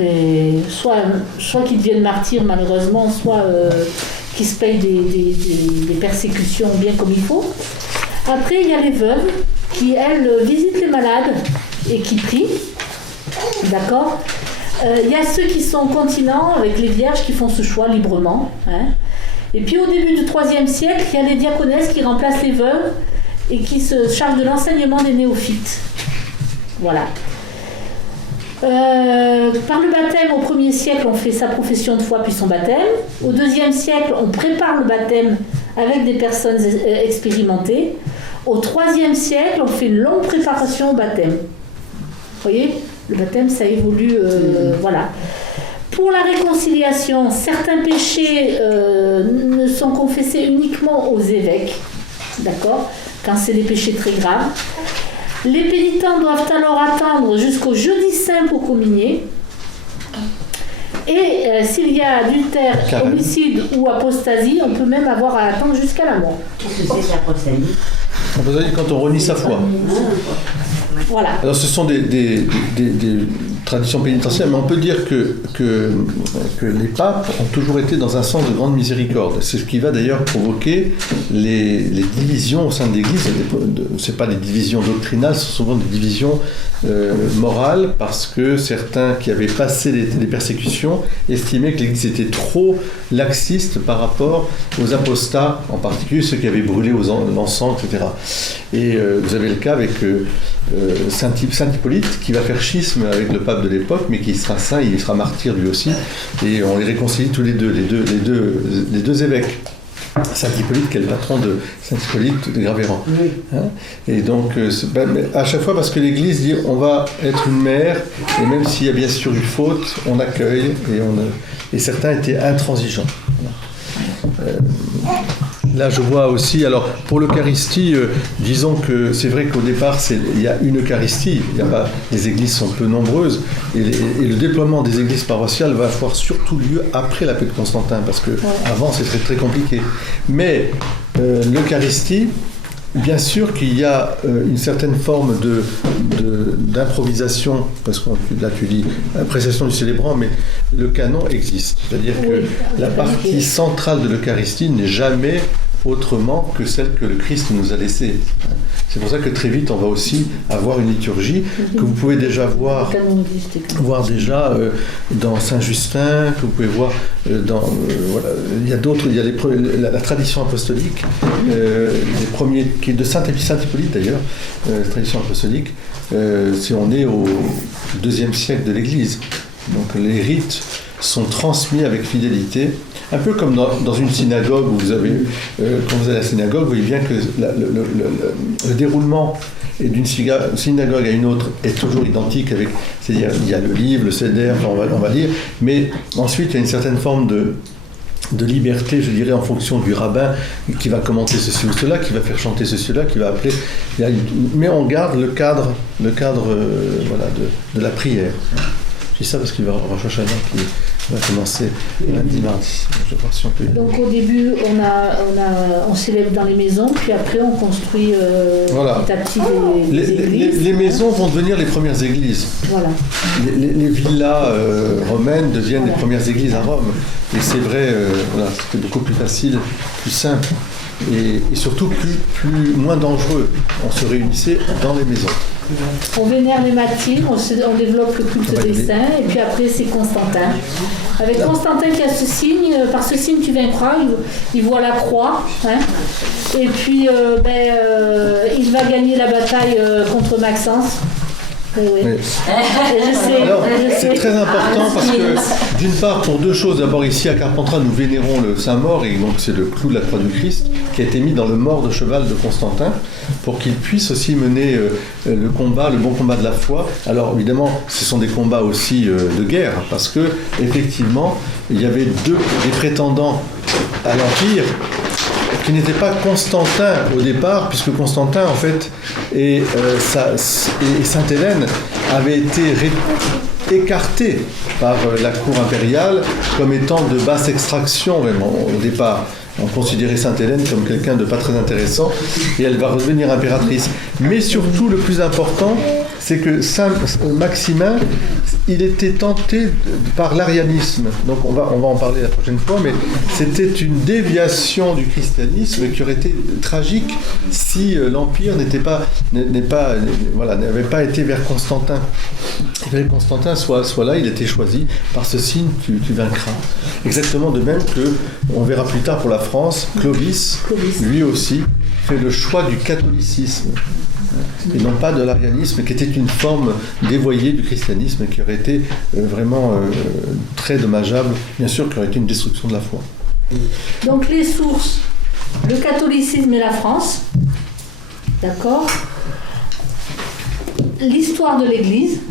soit qui deviennent martyrs malheureusement, soit qui se payent des persécutions bien comme il faut. Après il y a les veuves qui elles visitent les malades et qui prient. D'accord. Il y a ceux qui sont continents avec les vierges qui font ce choix librement. Et puis au début du IIIe siècle, il y a les diaconesses qui remplacent les veuves et qui se chargent de l'enseignement des néophytes. Voilà. Par le baptême, au 1er siècle, on fait sa profession de foi puis son baptême. Au 2e siècle, on prépare le baptême avec des personnes expérimentées. Au 3e siècle, on fait une longue préparation au baptême. Vous voyez, le baptême, ça évolue. Voilà. Pour la réconciliation, certains péchés ne sont confessés uniquement aux évêques. D'accord ? Quand c'est des péchés très graves. Les pénitents doivent alors attendre jusqu'au jeudi saint pour communier. Et s'il y a adultère, homicide ou apostasie, on peut même avoir à attendre jusqu'à la mort. C'est l'apostasie. L'apostasie quand on renie sa foi. Voilà. Alors ce sont des traditions pénitentiaires, mais on peut dire que les papes ont toujours été dans un sens de grande miséricorde. C'est ce qui va d'ailleurs provoquer les divisions au sein de l'Église. Ce n'est pas des divisions doctrinales, ce sont souvent des divisions morales, parce que certains qui avaient passé les persécutions estimaient que l'Église était trop laxiste par rapport aux apostats, en particulier ceux qui avaient brûlé l'encens, etc. Et vous avez le cas avec Saint Hippolyte qui va faire schisme avec le pape de l'époque, mais qui sera saint, il sera martyr lui aussi, et on les réconcilie tous les deux évêques. Saint Hippolyte qui est le patron de Saint Hippolyte de Gravéran. Oui. Et donc à chaque fois, parce que l'Église dit on va être une mère, et même s'il y a bien sûr une faute, on accueille, et certains étaient intransigeants. Là, je vois aussi, alors pour l'Eucharistie, disons que c'est vrai qu'au départ, il y a une Eucharistie, les églises sont peu nombreuses, et le déploiement des églises paroissiales va avoir surtout lieu après la paix de Constantin, parce qu'avant, c'est très, très compliqué. Mais l'Eucharistie, bien sûr qu'il y a une certaine forme d'improvisation, parce que là tu dis appréciation du célébrant, mais le canon existe. C'est-à-dire que la partie centrale de l'Eucharistie n'est jamais autrement que celle que le Christ nous a laissée. C'est pour ça que très vite on va aussi avoir une liturgie que vous pouvez déjà voir déjà dans Saint-Justin, que vous pouvez voir dans il y a d'autres, il y a la tradition apostolique, les premiers qui est de Saint Hippolyte d'ailleurs, la tradition apostolique, si on est au IIe siècle de l'Église. Donc les rites sont transmis avec fidélité. Un peu comme dans une synagogue où vous avez, quand vous allez à la synagogue, vous voyez bien que le déroulement d'une synagogue à une autre est toujours identique, c'est-à-dire il y a le livre, le seder, on va dire, mais ensuite il y a une certaine forme de liberté, je dirais, en fonction du rabbin qui va commenter ceci ou cela, qui va faire chanter ceci ou cela, qui va appeler. Mais on garde le cadre de la prière. Je dis ça parce qu'il va y avoir Rosh Hashanah qui va commencer lundi, mardi. Je pense si on peut... Donc au début, on s'élève dans les maisons, puis après on construit petit à petit des églises. Les maisons vont devenir les premières églises. Voilà. Les villas romaines deviennent les premières églises à Rome. Et c'est vrai, c'était beaucoup plus facile, plus simple et surtout moins dangereux. On se réunissait dans les maisons. On vénère les martyrs, on développe le culte des saints, et puis après c'est Constantin. Avec Constantin qui a ce signe, par ce signe tu vaincras, il voit la croix, hein, et puis il va gagner la bataille contre Maxence. Oui. Alors, c'est très important parce que, d'une part, pour deux choses. D'abord, ici à Carpentras, nous vénérons le Saint-Maur, et donc c'est le clou de la croix du Christ qui a été mis dans le mors de cheval de Constantin pour qu'il puisse aussi mener le bon combat de la foi. Alors, évidemment, ce sont des combats aussi de guerre parce que, effectivement, il y avait des prétendants à l'Empire qui n'était pas Constantin au départ, puisque Constantin, en fait, et Sainte-Hélène avaient été écartés par la cour impériale comme étant de basse extraction, vraiment, au départ. On considérait Sainte-Hélène comme quelqu'un de pas très intéressant, et elle va redevenir impératrice. Mais surtout, le plus important, c'est que Saint Maximin, il était tenté par l'arianisme. Donc on va en parler la prochaine fois, mais c'était une déviation du christianisme qui aurait été tragique si l'Empire n'avait pas été vers Constantin. Il fallait que Constantin soit là, il était choisi par ce signe, tu vaincras. Exactement de même que, on verra plus tard pour la France, Clovis, lui aussi, fait le choix du catholicisme. Et non pas de l'arianisme, qui était une forme dévoyée du christianisme, qui aurait été vraiment très dommageable, bien sûr, qui aurait été une destruction de la foi. Donc les sources, le catholicisme et la France, d'accord, l'histoire de l'Église,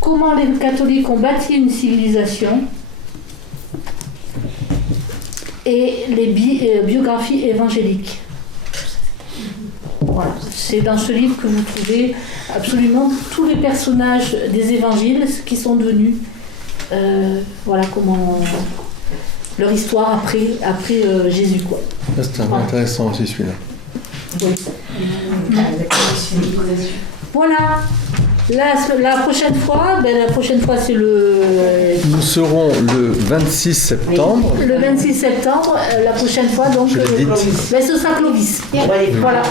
comment les catholiques ont bâti une civilisation, et les biographies évangéliques. Voilà. C'est dans ce livre que vous trouvez absolument tous les personnages des évangiles qui sont devenus, voilà comment leur histoire après Jésus, quoi. C'est intéressant aussi celui-là. Oui. Voilà. La prochaine fois, c'est le... Nous serons le 26 septembre. Le 26 septembre, la prochaine fois, donc... Ce sera Clovis. Voilà.